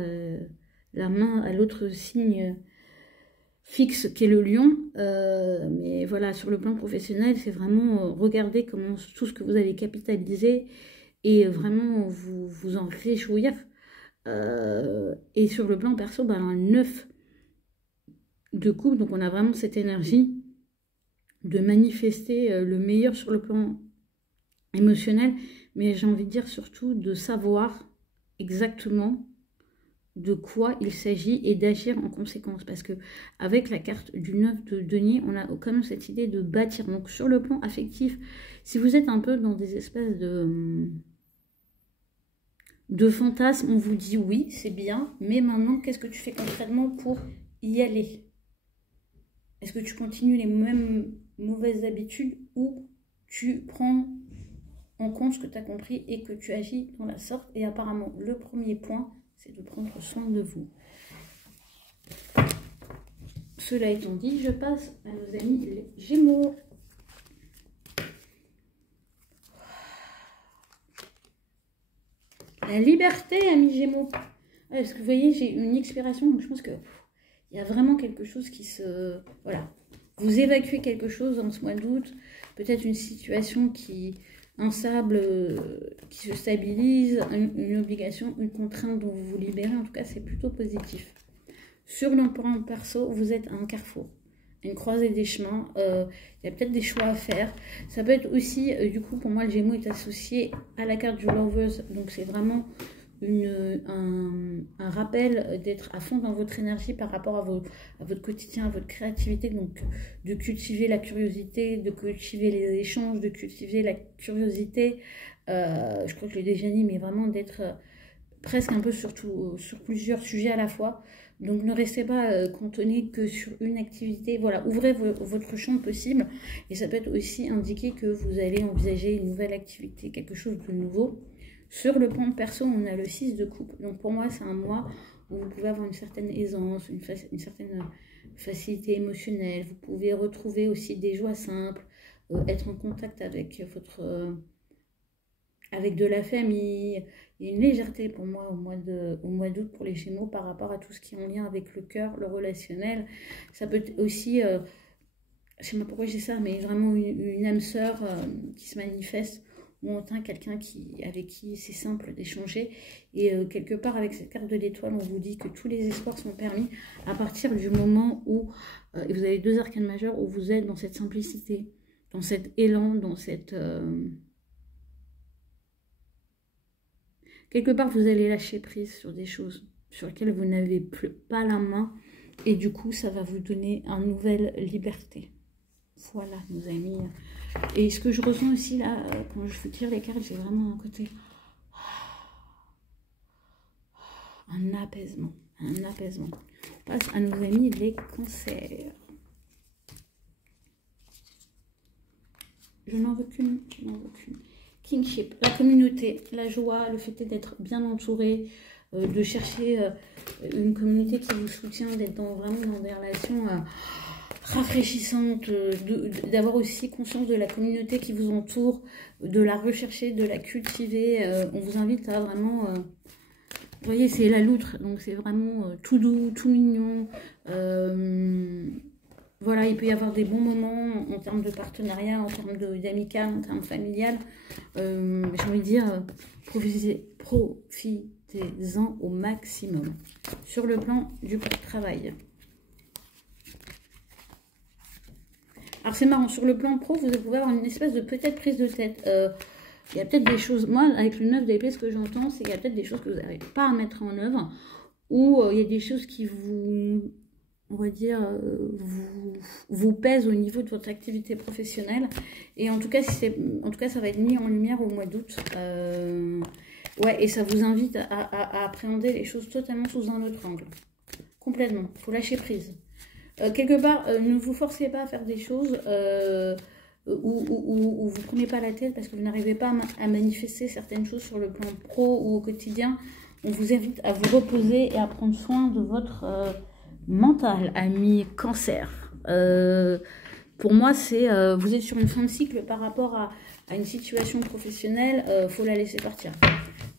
la main à l'autre signe fixe qu'est le lion. Mais voilà, sur le plan professionnel, c'est vraiment regarder comment tout ce que vous avez capitalisé et vraiment vous en réjouir Et sur le plan perso, ben, un 9 de coupe, donc on a vraiment cette énergie de manifester le meilleur sur le plan émotionnel, mais j'ai envie de dire surtout de savoir exactement de quoi il s'agit et d'agir en conséquence, parce que avec la carte du 9 de denier, on a quand même cette idée de bâtir. Donc sur le plan affectif, si vous êtes un peu dans des espèces de fantasmes, on vous dit oui, c'est bien, mais maintenant, qu'est-ce que tu fais concrètement pour y aller? Est-ce que tu continues les mêmes mauvaises habitudes ou tu prends en compte ce que tu as compris et que tu agis dans la sorte? Et apparemment, le premier point, c'est de prendre soin de vous. Cela étant dit, je passe à nos amis les Gémeaux. La liberté, amis Gémeaux. Ouais, parce que vous voyez, j'ai une expiration, donc je pense qu'il y a vraiment quelque chose qui se... Voilà. Vous évacuez quelque chose en ce mois d'août, peut-être une situation qui... instable, qui se stabilise, une obligation, une contrainte dont vous vous libérez. En tout cas, c'est plutôt positif. Sur le plan perso, vous êtes à un carrefour, une croisée des chemins. Il y a peut-être des choix à faire. Ça peut être aussi, du coup, pour moi, le Gémeaux est associé à la carte du Lovers. Donc, c'est vraiment un rappel d'être à fond dans votre énergie par rapport à votre quotidien, à votre créativité. Donc, de cultiver la curiosité, de cultiver les échanges, de cultiver la curiosité. Je crois que je l'ai déjà dit, mais vraiment d'être presque un peu sur plusieurs sujets à la fois. Donc ne restez pas cantonné que sur une activité. Voilà, ouvrez votre champ possible. Et ça peut être aussi indiquer que vous allez envisager une nouvelle activité, quelque chose de nouveau. Sur le plan perso, on a le 6 de coupe. Donc pour moi, c'est un mois où vous pouvez avoir une certaine aisance, une certaine facilité émotionnelle. Vous pouvez retrouver aussi des joies simples, être en contact avec avec de la famille. Il y a une légèreté pour moi au mois d'août pour les Gémeaux par rapport à tout ce qui est en lien avec le cœur, le relationnel. Ça peut être aussi, je ne sais pas pourquoi je dis ça, mais vraiment une âme sœur qui se manifeste, ou on atteint quelqu'un avec qui c'est simple d'échanger. Et quelque part, avec cette carte de l'étoile, on vous dit que tous les espoirs sont permis à partir du moment où, et vous avez 2 arcanes majeures, où vous êtes dans cette simplicité, dans cet élan, dans cette... quelque part, vous allez lâcher prise sur des choses sur lesquelles vous n'avez pas la main. Et du coup, ça va vous donner une nouvelle liberté. Voilà, nos amis. Et ce que je ressens aussi, là, quand je tire les cartes, j'ai vraiment un côté... un apaisement. Un apaisement. On passe à nos amis les cancers. Je n'en veux qu'une. Je n'en veux qu'une. Kingship, la communauté, la joie, le fait d'être bien entouré, de chercher une communauté qui vous soutient, d'être vraiment dans des relations rafraîchissantes, d'avoir aussi conscience de la communauté qui vous entoure, de la rechercher, de la cultiver. On vous invite à vraiment... vous voyez, c'est la loutre, donc c'est vraiment tout doux, tout mignon. Voilà, il peut y avoir des bons moments en termes de partenariat, en termes d'amical, en termes familial. J'ai envie de dire, profitez-en au maximum. Sur le plan du travail. Alors c'est marrant, sur le plan pro, vous pouvez avoir une espèce de peut-être prise de tête. Il y a peut-être des choses, moi avec le 9 d'épée, ce que j'entends, c'est qu'il y a peut-être des choses que vous n'arrivez pas à mettre en œuvre. Ou il y a des choses qui vous... on va dire, vous pèse au niveau de votre activité professionnelle. Et en tout cas, ça va être mis en lumière au mois d'août. Ouais, et ça vous invite à appréhender les choses totalement sous un autre angle. Complètement. Il faut lâcher prise. Quelque part, ne vous forcez pas à faire des choses où vous ne prenez pas la tête parce que vous n'arrivez pas à manifester certaines choses sur le plan pro ou au quotidien. On vous invite à vous reposer et à prendre soin de votre... mental, ami cancer. Pour moi, c'est vous êtes sur une fin de cycle par rapport à une situation professionnelle, faut la laisser partir.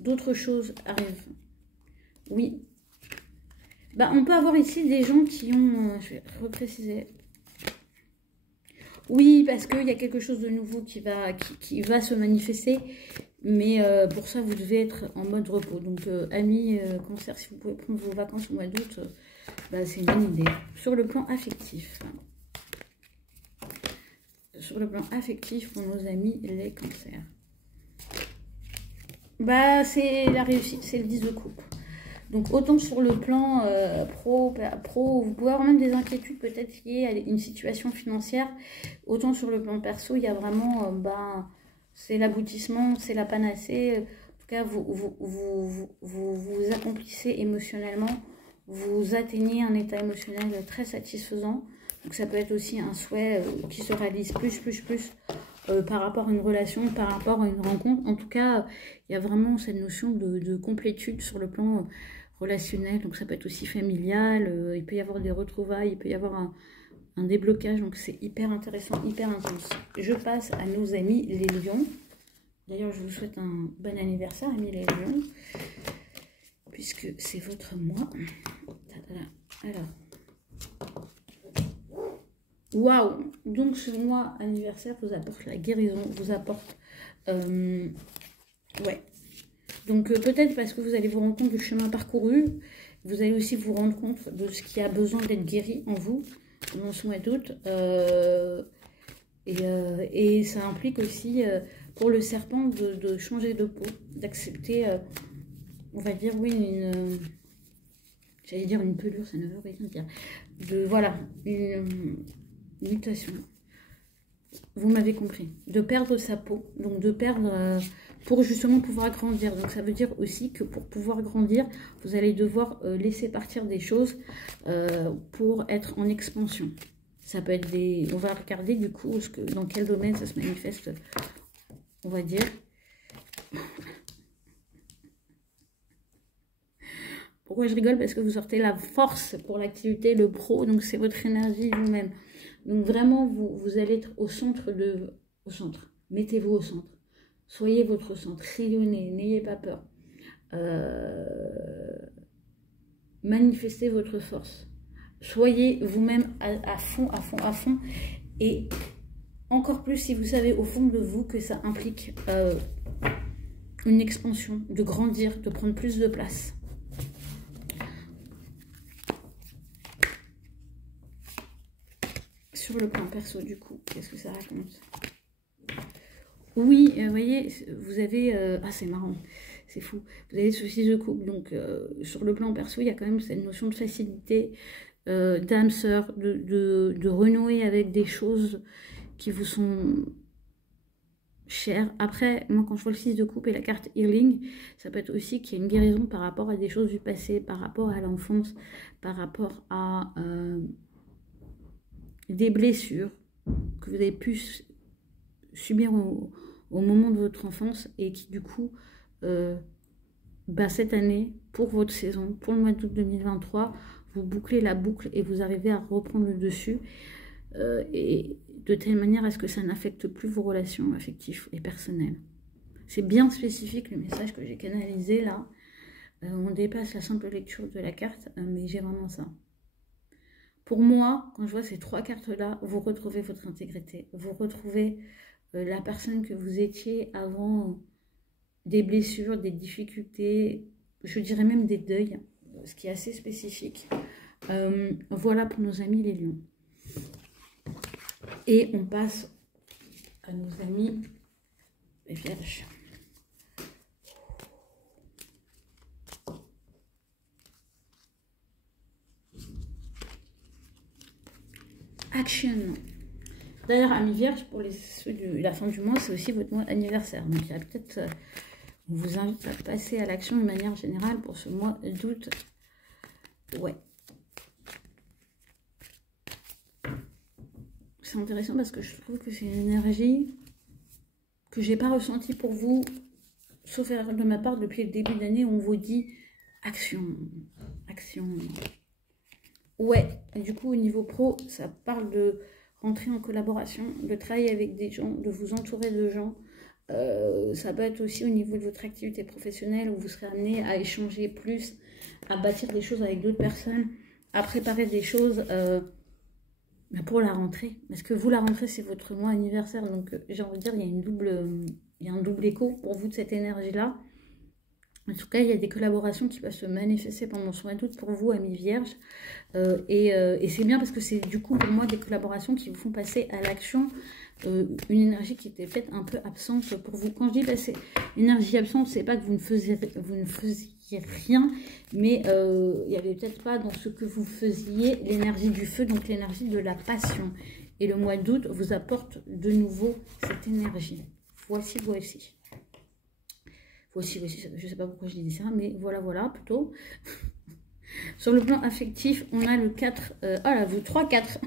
D'autres choses arrivent. Oui. Bah, on peut avoir ici des gens qui ont... je vais repréciser. Oui, parce qu'il y a quelque chose de nouveau qui va se manifester. Mais pour ça, vous devez être en mode repos. Donc, amis cancer, si vous pouvez prendre vos vacances au mois d'août, bah, c'est une bonne idée. Sur le plan affectif. Sur le plan affectif, pour nos amis, les cancers. Bah, c'est la réussite, c'est le 10 de coupe. Donc, autant sur le plan pro, vous pouvez avoir même des inquiétudes peut-être liées à une situation financière. Autant sur le plan perso, il y a vraiment, bah, c'est l'aboutissement, c'est la panacée. En tout cas, vous accomplissez émotionnellement, vous atteignez un état émotionnel très satisfaisant. Donc, ça peut être aussi un souhait qui se réalise plus par rapport à une relation, par rapport à une rencontre. En tout cas, il y a vraiment cette notion de complétude sur le plan relationnel. Donc, ça peut être aussi familial. Il peut y avoir des retrouvailles, il peut y avoir un déblocage. Donc, c'est hyper intéressant, hyper intense. Je passe à nos amis les lions. D'ailleurs, je vous souhaite un bon anniversaire, amis les lions, puisque c'est votre mois. Alors. Waouh! Donc ce mois anniversaire vous apporte la guérison, vous apporte... ouais. Donc peut-être parce que vous allez vous rendre compte du chemin parcouru, vous allez aussi vous rendre compte de ce qui a besoin d'être guéri en vous pendant ce mois d'août. Et ça implique aussi pour le serpent de changer de peau, d'accepter, on va dire, oui, j'allais dire une pelure, ça ne veut rien dire. Voilà, une mutation. Vous m'avez compris. De perdre sa peau, donc de perdre pour justement pouvoir grandir. Donc ça veut dire aussi que pour pouvoir grandir, vous allez devoir laisser partir des choses pour être en expansion. Ça peut être des... On va regarder du coup dans quel domaine ça se manifeste, on va dire. Pourquoi je rigole? Parce que vous sortez la force pour l'activité, le pro, donc c'est votre énergie vous-même. Donc vraiment, vous allez être au centre. Mettez-vous au centre. Soyez votre centre. Rayonnez, n'ayez pas peur. Manifestez votre force. Soyez vous-même à fond. Et encore plus si vous savez au fond de vous que ça implique une expansion, de grandir, de prendre plus de place. Sur le plan perso, du coup, qu'est-ce que ça raconte? Oui, vous voyez, vous avez... ah, c'est marrant, c'est fou. Vous avez ce 6 de coupe, donc sur le plan perso, il y a quand même cette notion de facilité, d'âme sœur, de renouer avec des choses qui vous sont chères. Après, moi, quand je vois le 6 de coupe et la carte Healing, ça peut être aussi qu'il y a une guérison par rapport à des choses du passé, par rapport à l'enfance, par rapport à... des blessures que vous avez pu subir au moment de votre enfance et qui du coup bah, cette année pour votre saison, pour le mois d'août 2023, vous bouclez la boucle et vous arrivez à reprendre le dessus et de telle manière à ce que ça n'affecte plus vos relations affectives et personnelles. C'est bien spécifique le message que j'ai canalisé là. On dépasse la simple lecture de la carte, mais j'ai vraiment ça. Pour moi, quand je vois ces trois cartes-là, vous retrouvez votre intégrité. Vous retrouvez la personne que vous étiez avant des blessures, des difficultés, je dirais même des deuils, ce qui est assez spécifique. Voilà pour nos amis les lions. Et on passe à nos amis les vierges. Action. D'ailleurs, amis vierges, pour ceux de la fin du mois, c'est aussi votre mois anniversaire. Donc, il y a peut-être, on vous invite à passer à l'action de manière générale pour ce mois d'août. Ouais. C'est intéressant parce que je trouve que c'est une énergie que j'ai pas ressentie pour vous, sauf erreur de ma part depuis le début d'année où on vous dit action, action. Ouais, et du coup, au niveau pro, ça parle de rentrer en collaboration, de travailler avec des gens, de vous entourer de gens. Ça peut être aussi au niveau de votre activité professionnelle où vous serez amené à échanger plus, à bâtir des choses avec d'autres personnes, à préparer des choses pour la rentrée. Parce que vous, la rentrée, c'est votre mois anniversaire. Donc, j'ai envie de dire, il y a un double écho pour vous de cette énergie-là. En tout cas, il y a des collaborations qui peuvent se manifester pendant ce mois d'août pour vous, amis vierges. Et c'est bien parce que c'est du coup, pour moi, des collaborations qui vous font passer à l'action. Une énergie qui était peut-être un peu absente pour vous. Quand je dis passer une énergie absente, c'est pas que vous ne faisiez rien, mais il n'y avait peut-être pas dans ce que vous faisiez l'énergie du feu, donc l'énergie de la passion. Et le mois d'août vous apporte de nouveau cette énergie. Voici. Je ne sais pas pourquoi je dis ça, mais voilà, plutôt. Sur le plan affectif, on a le 4, vous 3, 4.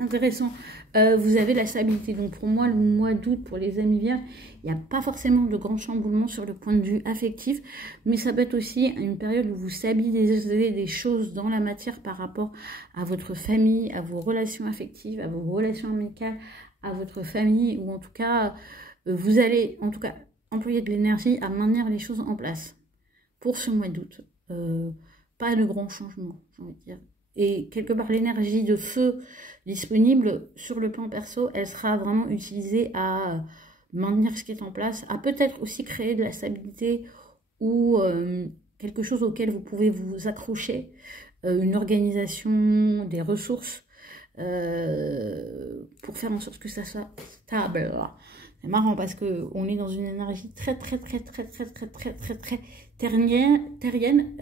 Intéressant. Vous avez la stabilité. Donc pour moi, le mois d'août, pour les amis vierges, il n'y a pas forcément de grands chamboulements sur le point de vue affectif, mais ça peut être aussi une période où vous stabilisez des choses dans la matière par rapport à votre famille, à vos relations affectives, à vos relations amicales, à votre famille, ou en tout cas, vous allez en tout cas employer de l'énergie à maintenir les choses en place pour ce mois d'août. Pas de grands changements, j'ai envie de dire. Et quelque part, l'énergie de feu disponible sur le plan perso, elle sera vraiment utilisée à maintenir ce qui est en place, à peut-être aussi créer de la stabilité ou quelque chose auquel vous pouvez vous accrocher, une organisation, des ressources, pour faire en sorte que ça soit stable. C'est marrant parce qu'on est dans une énergie très terrienne,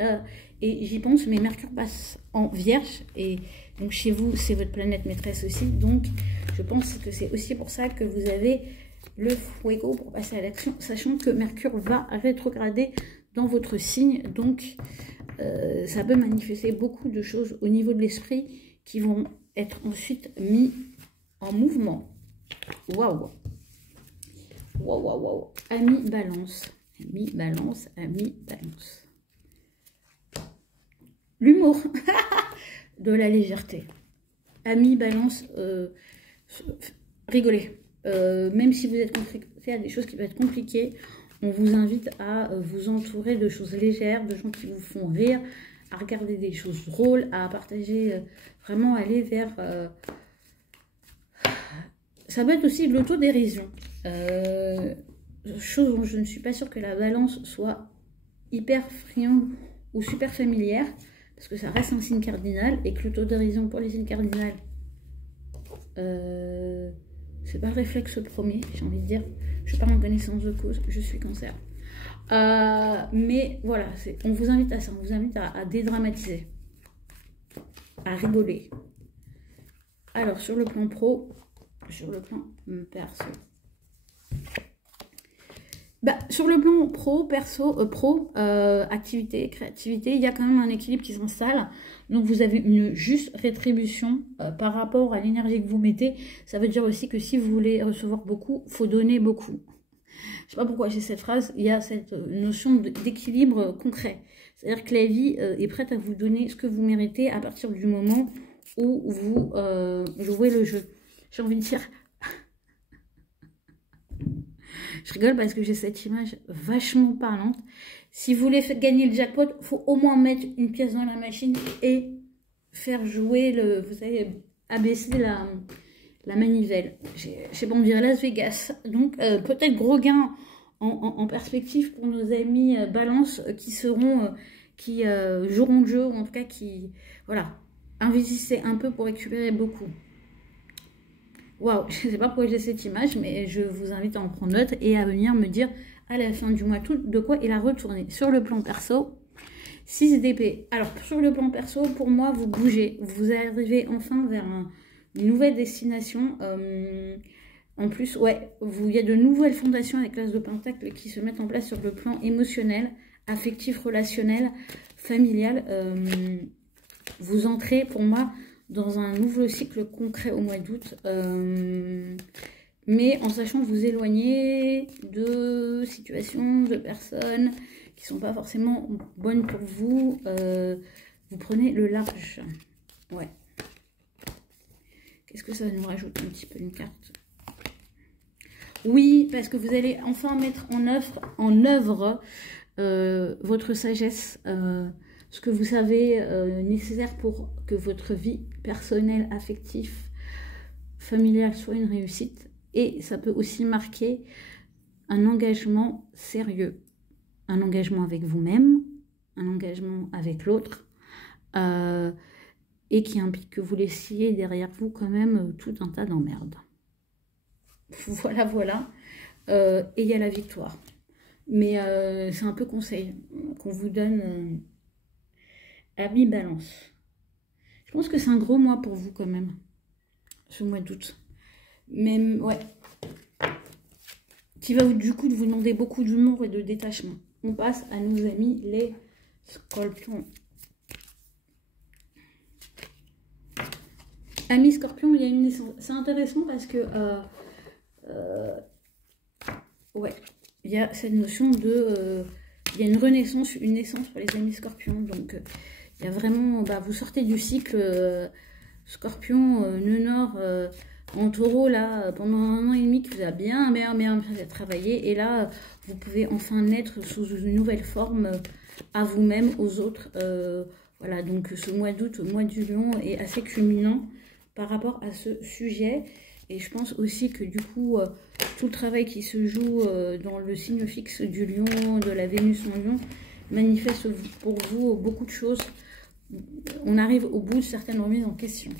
et j'y pense, mais Mercure passe en Vierge, et donc chez vous, c'est votre planète maîtresse aussi, donc je pense que c'est aussi pour ça que vous avez le fuego pour passer à l'action, sachant que Mercure va rétrograder dans votre signe, donc ça peut manifester beaucoup de choses au niveau de l'esprit qui vont être ensuite mis en mouvement. Waouh! Ami Balance. L'humour. De la légèreté. Ami Balance, rigolez. Même si vous êtes confronté à des choses qui peuvent être compliquées, on vous invite à vous entourer de choses légères, de gens qui vous font rire, à regarder des choses drôles, à partager, vraiment aller vers... ça peut être aussi de l'autodérision. Chose dont je ne suis pas sûre que la balance soit hyper friande ou super familière, parce que ça reste un signe cardinal, et que l'autodérision pour les signes cardinales, c'est pas le réflexe premier, j'ai envie de dire. Je parle en connaissance de cause, je suis cancer. Mais voilà, on vous invite à ça, on vous invite à dédramatiser, à rigoler. Alors, sur le plan pro, sur le plan perso. Sur le plan activité, créativité, il y a quand même un équilibre qui s'installe. Donc vous avez une juste rétribution par rapport à l'énergie que vous mettez. Ça veut dire aussi que si vous voulez recevoir beaucoup, il faut donner beaucoup. Je sais pas pourquoi j'ai cette phrase, il y a cette notion d'équilibre concret. C'est-à-dire que la vie est prête à vous donner ce que vous méritez à partir du moment où vous jouez le jeu. J'ai envie de dire... Je rigole parce que j'ai cette image vachement parlante. Si vous voulez gagner le jackpot, il faut au moins mettre une pièce dans la machine et faire jouer vous savez, abaisser la manivelle. Je sais pas, on dirait Las Vegas. Donc peut-être gros gain en perspective pour nos amis Balance qui joueront le jeu, ou en tout cas qui, voilà, investissez un peu pour récupérer beaucoup. Waouh, je ne sais pas pourquoi j'ai cette image, mais je vous invite à en prendre note et à venir me dire à la fin du mois d'août de quoi il a retourné. Sur le plan perso, 6 d'épée. Alors, sur le plan perso, pour moi, vous bougez. Vous arrivez enfin vers une nouvelle destination. En plus, ouais, il y a de nouvelles fondations avec l'As de Pentacle qui se mettent en place sur le plan émotionnel, affectif, relationnel, familial. Vous entrez, pour moi, dans un nouveau cycle concret au mois d'août, mais en sachant vous éloigner de situations, de personnes qui ne sont pas forcément bonnes pour vous. Vous prenez le large. Ouais. Qu'est-ce que ça nous rajoute un petit peu une carte? Oui, parce que vous allez enfin mettre en œuvre votre sagesse. ce que vous savez nécessaire pour que votre vie personnelle, affective, familiale soit une réussite. Et ça peut aussi marquer un engagement sérieux, un engagement avec vous-même, un engagement avec l'autre, et qui implique que vous laissiez derrière vous quand même tout un tas d'emmerdes. Voilà, voilà. Et il y a la victoire. Mais c'est un peu conseil qu'on vous donne à mi-balance. Je pense que c'est un gros mois pour vous quand même, ce mois d'août. Mais ouais, qui va du coup vous demander beaucoup d'humour et de détachement. On passe à nos amis les scorpions. Amis scorpions, il y a une naissance. C'est intéressant parce que ouais, il y a cette notion de il y a une renaissance, une naissance pour les amis scorpions. Donc il y a vraiment, vous sortez du cycle scorpion, nœud nord en taureau là pendant 1 an et demi qui vous a bien travaillé, et là vous pouvez enfin naître sous une nouvelle forme à vous-même, aux autres. Voilà, donc ce mois d'août, mois du lion, est assez culminant par rapport à ce sujet. Et je pense aussi que du coup, tout le travail qui se joue dans le signe fixe du lion, de la Vénus en lion, manifeste pour vous beaucoup de choses. On arrive au bout de certaines remises en question.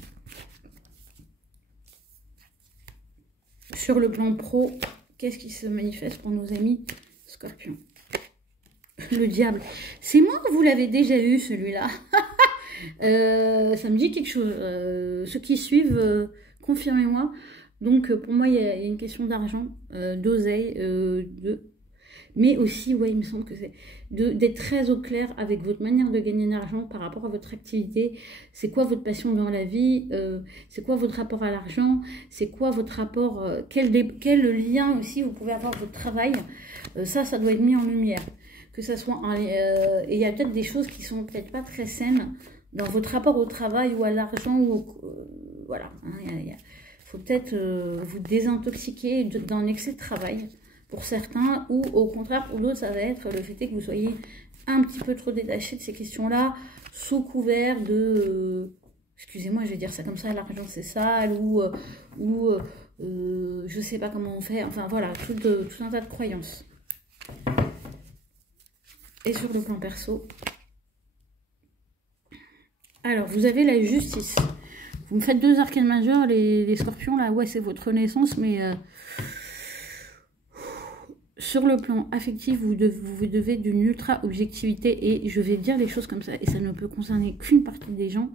Sur le plan pro, qu'est-ce qui se manifeste pour nos amis scorpions? Le diable. C'est moi, vous l'avez déjà eu celui-là. Ça me dit quelque chose. Ceux qui suivent, confirmez-moi. Donc pour moi, il y a une question d'argent, d'oseille, mais aussi, ouais, il me semble que c'est d'être très au clair avec votre manière de gagner de l'argent par rapport à votre activité. C'est quoi votre passion dans la vie? C'est quoi votre rapport à l'argent? C'est quoi votre rapport? Quel lien aussi vous pouvez avoir avec votre travail? Ça doit être mis en lumière. Que ça soit et il y a peut-être des choses qui sont peut-être pas très saines dans votre rapport au travail ou à l'argent, ou voilà, il faut peut-être vous désintoxiquer d'un excès de travail pour certains, ou au contraire pour d'autres ça va être le fait que vous soyez un petit peu trop détaché de ces questions-là, sous couvert de excusez-moi, je vais dire ça comme ça, l'argent c'est sale, ou je sais pas comment on fait, enfin voilà, tout un tas de croyances. Et sur le plan perso, alors vous avez la justice. Vous me faites 2 arcanes majeures, les scorpions, là, ouais, c'est votre renaissance, mais sur le plan affectif, vous devez d'une ultra-objectivité, et je vais dire les choses comme ça, et ça ne peut concerner qu'une partie des gens.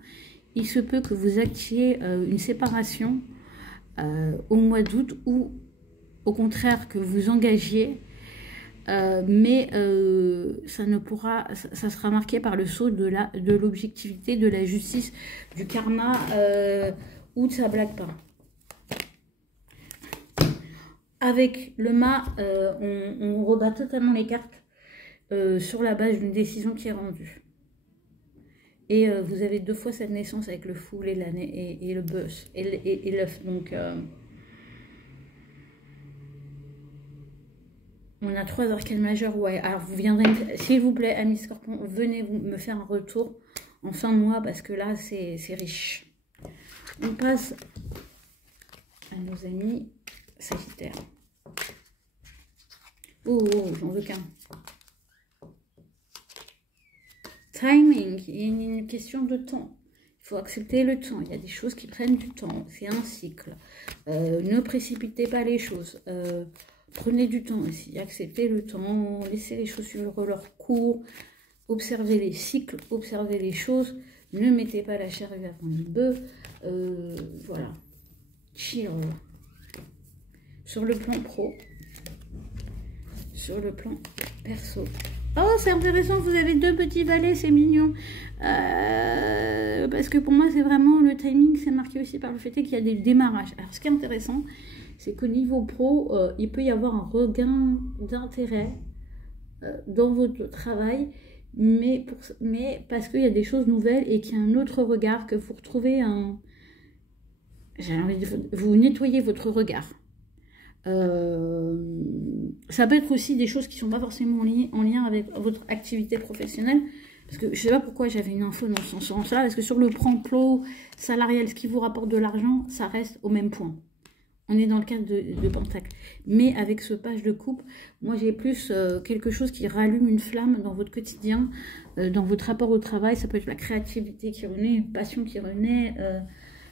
Il se peut que vous actiez une séparation au mois d'août, ou au contraire que vous engagiez, mais ça ne pourra, ça sera marqué par le sceau de l'objectivité, de la justice, du karma, ou de sa blague pas. Avec le mât, on rebat totalement les cartes sur la base d'une décision qui est rendue. Et vous avez 2 fois cette naissance avec le fou, et le bœuf, et l'œuf. Donc on a 3 arcanes majeures, ouais. Alors vous viendrez, s'il vous plaît, amis scorpions, venez me faire un retour en fin de mois, parce que là c'est riche. On passe à nos amis Sagittaire. Oh, j'en veux qu'un. Timing, il y a une question de temps. Il faut accepter le temps. Il y a des choses qui prennent du temps. C'est un cycle. Ne précipitez pas les choses. Prenez du temps aussi. Acceptez le temps. Laissez les choses suivre leur cours. Observez les cycles. Observez les choses. Ne mettez pas la charrue avant le bœuf. Voilà. Chill. Sur le plan pro. Sur le plan perso. Oh, c'est intéressant, vous avez 2 petits valets, c'est mignon. Parce que pour moi, c'est vraiment le timing, c'est marqué aussi par le fait qu'il y a des démarrages. Alors, ce qui est intéressant, c'est qu'au niveau pro, il peut y avoir un regain d'intérêt dans votre travail, mais parce qu'il y a des choses nouvelles et qu'il y a un autre regard, que vous retrouvez j'ai envie de vous nettoyer votre regard. Ça peut être aussi des choses qui ne sont pas forcément en lien avec votre activité professionnelle, Parce que je sais pas pourquoi j'avais une info dans ce sens-là. Parce que sur le plan salarial, ce qui vous rapporte de l'argent, ça reste au même point. On est dans le cadre de Pentacle. Mais avec ce page de coupe, moi j'ai plus quelque chose qui rallume une flamme dans votre quotidien, dans votre rapport au travail. Ça peut être la créativité qui renaît, une passion qui renaît.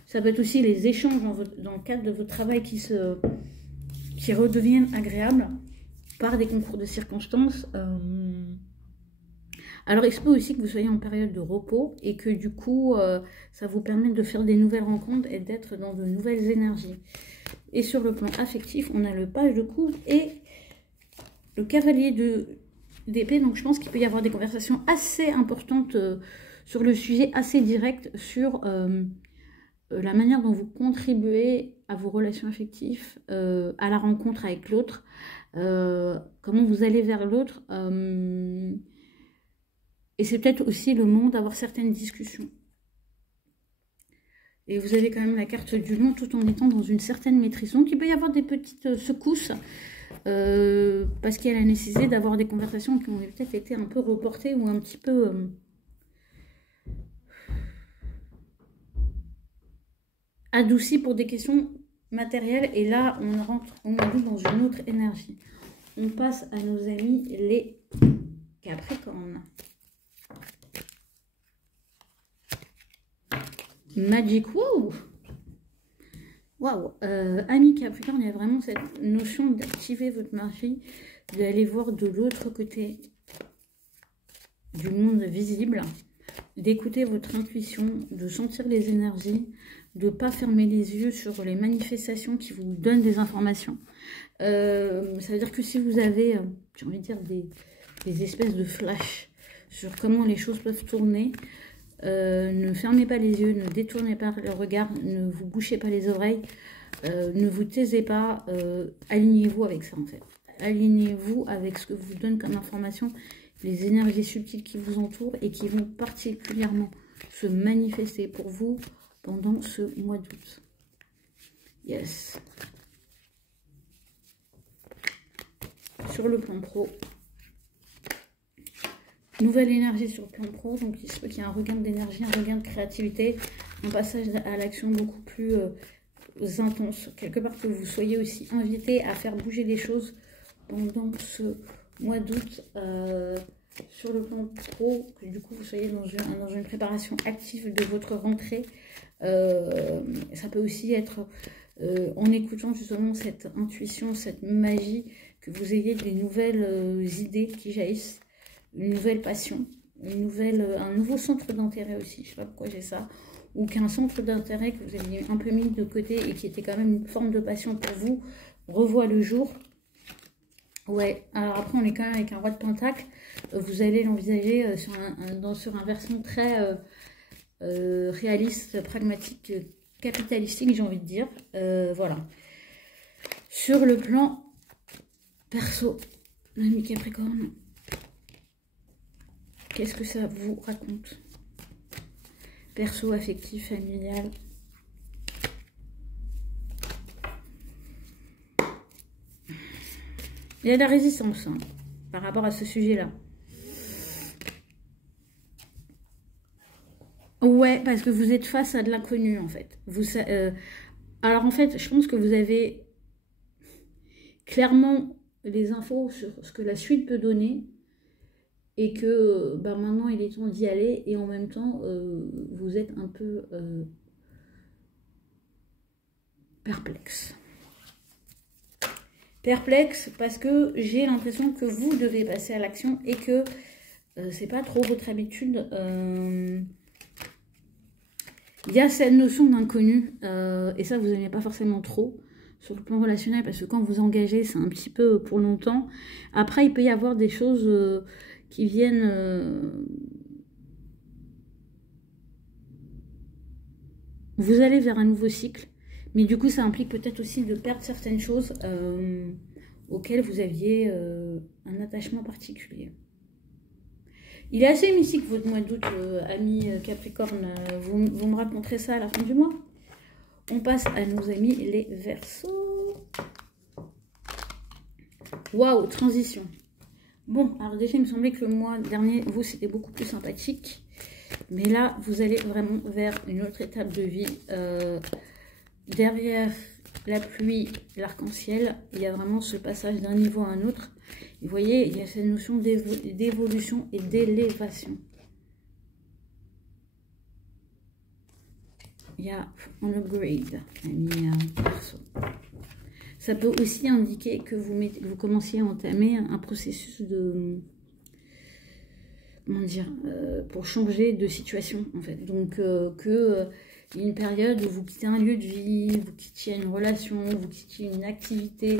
Ça peut être aussi les échanges dans le cadre de votre travail qui redeviennent agréables par des concours de circonstances. Alors, il se peut aussi que vous soyez en période de repos et que du coup, ça vous permet de faire des nouvelles rencontres et d'être dans de nouvelles énergies. Et sur le plan affectif, on a le page de coupe et le cavalier d'épée. Donc, je pense qu'il peut y avoir des conversations assez importantes sur le sujet, assez direct sur la manière dont vous contribuez à vos relations affectives, à la rencontre avec l'autre, comment vous allez vers l'autre. Et c'est peut-être aussi le moment d'avoir certaines discussions. Et vous avez quand même la carte du lion tout en étant dans une certaine maîtrise. Donc il peut y avoir des petites secousses parce qu'il y a la nécessité d'avoir des conversations qui ont peut-être été un peu reportées ou un petit peu... adoucies pour des questions matérielles. Et là, on rentre dans une autre énergie. On passe à nos amis les Capricornes. Magic, wow! Waouh! Amis Capricorne, il y a vraiment cette notion d'activer votre magie, d'aller voir de l'autre côté du monde visible, d'écouter votre intuition, de sentir les énergies, de ne pas fermer les yeux sur les manifestations qui vous donnent des informations. Ça veut dire que si vous avez, j'ai envie de dire, des espèces de flash sur comment les choses peuvent tourner, ne fermez pas les yeux, ne détournez pas le regard, ne vous bouchez pas les oreilles, ne vous taisez pas, alignez-vous avec ça en fait. Alignez-vous avec ce que vous donne comme information, les énergies subtiles qui vous entourent et qui vont particulièrement se manifester pour vous pendant ce mois d'août. Yes. Sur le plan pro, nouvelle énergie sur le plan pro, donc il se peut qu'il y ait un regain d'énergie, un regain de créativité, un passage à l'action beaucoup plus intense. Quelque part que vous soyez aussi invité à faire bouger les choses pendant ce mois d'août sur le plan pro, que du coup vous soyez dans une préparation active de votre rentrée. Ça peut aussi être en écoutant justement cette intuition, cette magie, que vous ayez des nouvelles idées qui jaillissent, une nouvelle passion, un nouveau centre d'intérêt aussi, je sais pas pourquoi j'ai ça, ou qu'un centre d'intérêt que vous aviez un peu mis de côté et qui était quand même une forme de passion pour vous, revoit le jour. Ouais, alors après on est quand même avec un roi de pentacle, vous allez l'envisager sur un versant très réaliste, pragmatique, capitalistique, j'ai envie de dire. Voilà. Sur le plan perso, l'ami Capricorne, qu'est-ce que ça vous raconte? Perso, affectif, familial. Il y a de la résistance hein, par rapport à ce sujet-là. Ouais, parce que vous êtes face à de l'inconnu, en fait. Alors, en fait, je pense que vous avez clairement les infos sur ce que la suite peut donner et que bah, maintenant, il est temps d'y aller et en même temps, vous êtes un peu perplexe. Perplexe parce que j'ai l'impression que vous devez passer à l'action et que c'est pas trop votre habitude. Il y a cette notion d'inconnu et ça vous n'aimez pas forcément trop sur le plan relationnel parce que quand vous engagez c'est un petit peu pour longtemps. Après il peut y avoir des choses qui viennent... vous allez vers un nouveau cycle. Mais du coup, ça implique peut-être aussi de perdre certaines choses auxquelles vous aviez un attachement particulier. Il est assez mystique votre mois d'août, amis Capricorne. Vous me raconterez ça à la fin du mois. On passe à nos amis les Verseaux. Waouh, transition. Bon, alors déjà, il me semblait que le mois dernier, vous, c'était beaucoup plus sympathique. Mais là, vous allez vraiment vers une autre étape de vie. Derrière la pluie, l'arc-en-ciel, il y a vraiment ce passage d'un niveau à un autre. Et vous voyez, il y a cette notion d'évolution et d'élévation. Il y a un upgrade, perso. Ça peut aussi indiquer que vous commenciez à entamer un processus de... Comment dire, pour changer de situation, en fait. Donc, il y a une période où vous quittez un lieu de vie, vous quittiez une relation, vous quittiez une activité.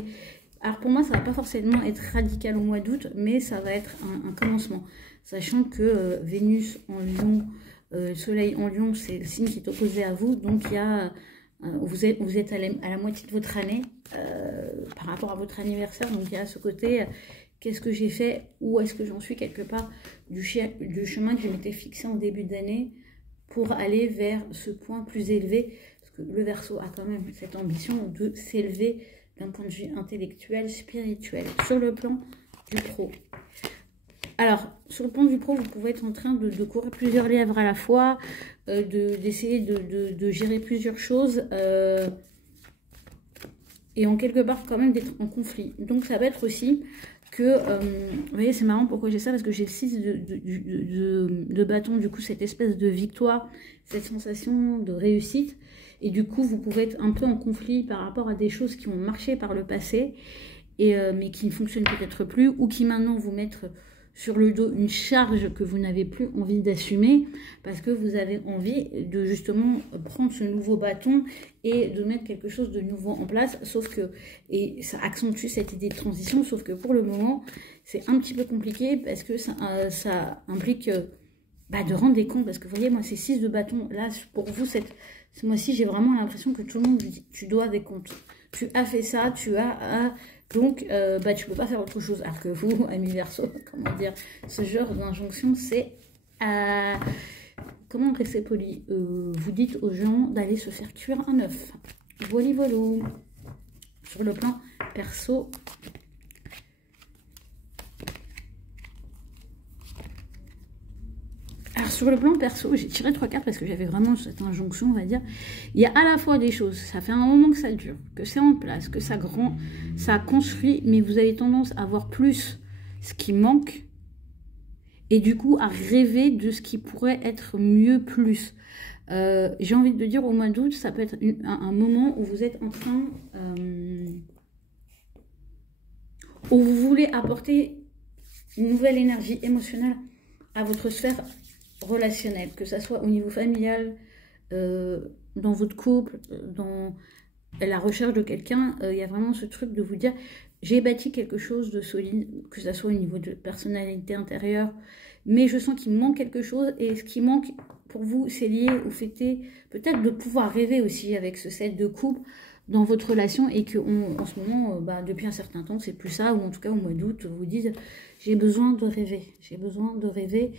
Alors, pour moi, ça ne va pas forcément être radical au mois d'août, mais ça va être un commencement. Sachant que Vénus en Lion, Soleil en Lion, c'est le signe qui est opposé à vous. Donc, il y a, vous êtes à la moitié de votre année par rapport à votre anniversaire. Donc, il y a ce côté... Qu'est-ce que j'ai fait? Où est-ce que j'en suis quelque part du chemin que je m'étais fixé en début d'année pour aller vers ce point plus élevé? Parce que le Verseau a quand même cette ambition de s'élever d'un point de vue intellectuel, spirituel, sur le plan du pro. Alors, sur le plan du pro, vous pouvez être en train de courir plusieurs lièvres à la fois, d'essayer de gérer plusieurs choses, et en quelque part quand même d'être en conflit. Donc, ça va être aussi... que, vous voyez, c'est marrant pourquoi j'ai ça, parce que j'ai le 6 de bâton, du coup, cette espèce de victoire, cette sensation de réussite, et du coup, vous pouvez être un peu en conflit par rapport à des choses qui ont marché par le passé, mais qui ne fonctionnent peut-être plus, ou qui maintenant vous mettent sur le dos une charge que vous n'avez plus envie d'assumer, parce que vous avez envie de justement prendre ce nouveau bâton et de mettre quelque chose de nouveau en place, sauf que, et ça accentue cette idée de transition, sauf que pour le moment, c'est un petit peu compliqué, parce que ça implique de rendre des comptes, parce que vous voyez, moi, ces 6 de bâton, là, pour vous, ce mois-ci, j'ai vraiment l'impression que tout le monde vous dit, tu dois des comptes, tu as fait ça, tu as... Donc, tu peux pas faire autre chose. Alors que vous, amis Verseau, comment dire, ce genre d'injonction, c'est... comment rester poli? Vous dites aux gens d'aller se faire cuire un œuf. Voli volo. Sur le plan perso... Alors, sur le plan perso, j'ai tiré 3 cartes parce que j'avais vraiment cette injonction, on va dire. Il y a à la fois des choses, ça fait un moment que ça dure, que c'est en place, que ça construit, mais vous avez tendance à voir plus ce qui manque et du coup à rêver de ce qui pourrait être mieux plus. J'ai envie de dire au mois d'août, ça peut être un moment où vous êtes en train... où vous voulez apporter une nouvelle énergie émotionnelle à votre sphère relationnelle, que ça soit au niveau familial, dans votre couple, dans la recherche de quelqu'un. Il y a vraiment ce truc de vous dire, j'ai bâti quelque chose de solide, que ça soit au niveau de personnalité intérieure, mais je sens qu'il me manque quelque chose, et ce qui manque pour vous, c'est lié au fait peut-être de pouvoir rêver aussi avec ce set de couple dans votre relation, et que en ce moment, depuis un certain temps, c'est plus ça, ou en tout cas au mois d'août, vous dites, j'ai besoin de rêver, j'ai besoin de rêver,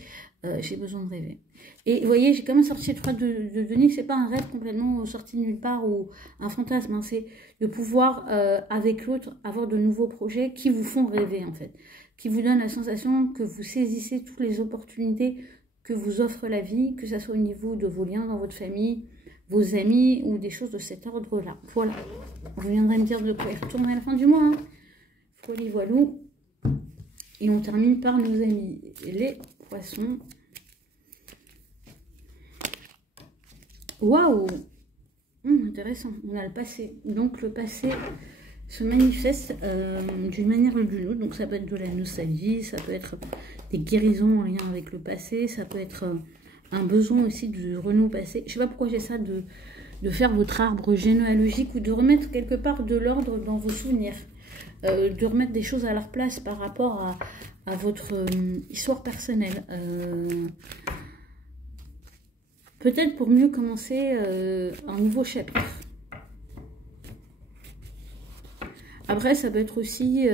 j'ai besoin de rêver. Et vous voyez, j'ai quand même sorti 3 de Denis, c'est pas un rêve complètement sorti de nulle part ou un fantasme, hein, c'est de pouvoir, avec l'autre, avoir de nouveaux projets qui vous font rêver, en fait, qui vous donnent la sensation que vous saisissez toutes les opportunités que vous offre la vie, que ce soit au niveau de vos liens dans votre famille, vos amis ou des choses de cet ordre-là. Voilà. Vous viendrez me dire de quoi il retourne à la fin du mois. Hein. Folie voilou. Et on termine par nos amis, les poissons. Waouh! Intéressant. On a le passé. Donc le passé se manifeste d'une manière ou d'une autre. Donc ça peut être de la nostalgie, ça peut être des guérisons en lien avec le passé, ça peut être un besoin aussi de renouveau passé. Je ne sais pas pourquoi j'ai ça de faire votre arbre généalogique ou de remettre quelque part de l'ordre dans vos souvenirs. De remettre des choses à leur place par rapport à votre histoire personnelle. Peut-être pour mieux commencer un nouveau chapitre. Après, ça peut être aussi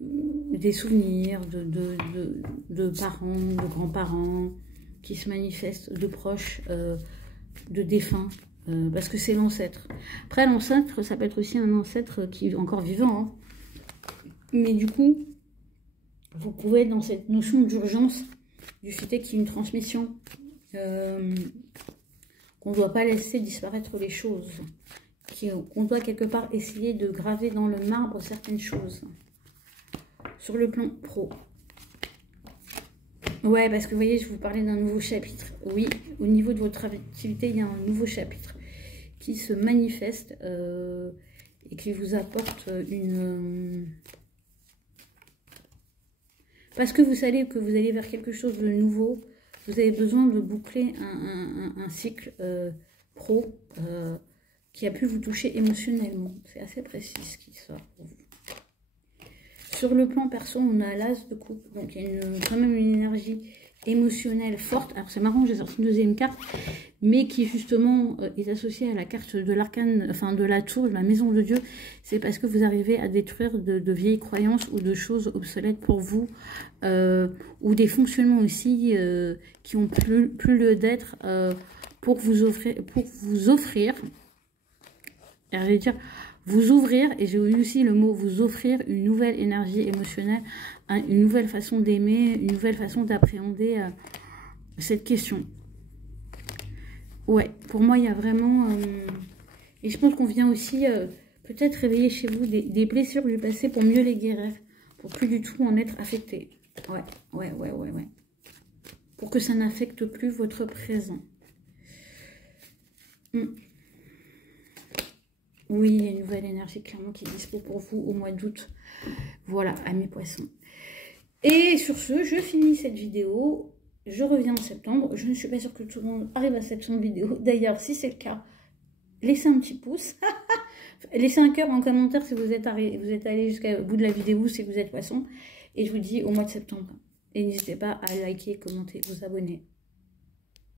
des souvenirs de parents, de grands-parents qui se manifestent, de proches, de défunts, parce que c'est l'ancêtre. Après, l'ancêtre, ça peut être aussi un ancêtre qui est encore vivant, hein. Mais du coup, vous pouvez être dans cette notion d'urgence du fait qu'il y a une transmission, qu'on ne doit pas laisser disparaître les choses, qu'on doit quelque part essayer de graver dans le marbre certaines choses. Sur le plan pro. Ouais, parce que vous voyez, je vous parlais d'un nouveau chapitre. Oui, au niveau de votre activité, il y a un nouveau chapitre qui se manifeste et qui vous apporte une... Parce que vous savez que vous allez vers quelque chose de nouveau, vous avez besoin de boucler un cycle pro qui a pu vous toucher émotionnellement. C'est assez précis ce qui sort pour vous. Sur le plan perso, on a l'as de coupe, donc il y a quand même une énergie émotionnelle forte. Alors c'est marrant, j'ai sorti une deuxième carte, mais qui justement est associée à la carte de l'arcane, enfin de la tour, de la maison de Dieu. C'est parce que vous arrivez à détruire de vieilles croyances ou de choses obsolètes pour vous, ou des fonctionnements aussi qui ont plus lieu d'être pour vous offrir, j'allais dire vous ouvrir, et j'ai eu aussi le mot vous offrir une nouvelle énergie émotionnelle, une nouvelle façon d'aimer, une nouvelle façon d'appréhender cette question. Ouais, pour moi il y a vraiment, et je pense qu'on vient aussi peut-être réveiller chez vous des blessures du passé pour mieux les guérir, pour plus du tout en être affecté. Ouais. Pour que ça n'affecte plus votre présent. Oui, il y a une nouvelle énergie clairement qui est dispo pour vous au mois d'août. Voilà, amis poissons. Et sur ce, je finis cette vidéo. Je reviens en septembre. Je ne suis pas sûre que tout le monde arrive à cette vidéo. D'ailleurs, si c'est le cas, laissez un petit pouce. Laissez un cœur en commentaire si vous êtes allé jusqu'au bout de la vidéo, si vous êtes poisson. Et je vous dis au mois de septembre. Et n'hésitez pas à liker, commenter, vous abonner.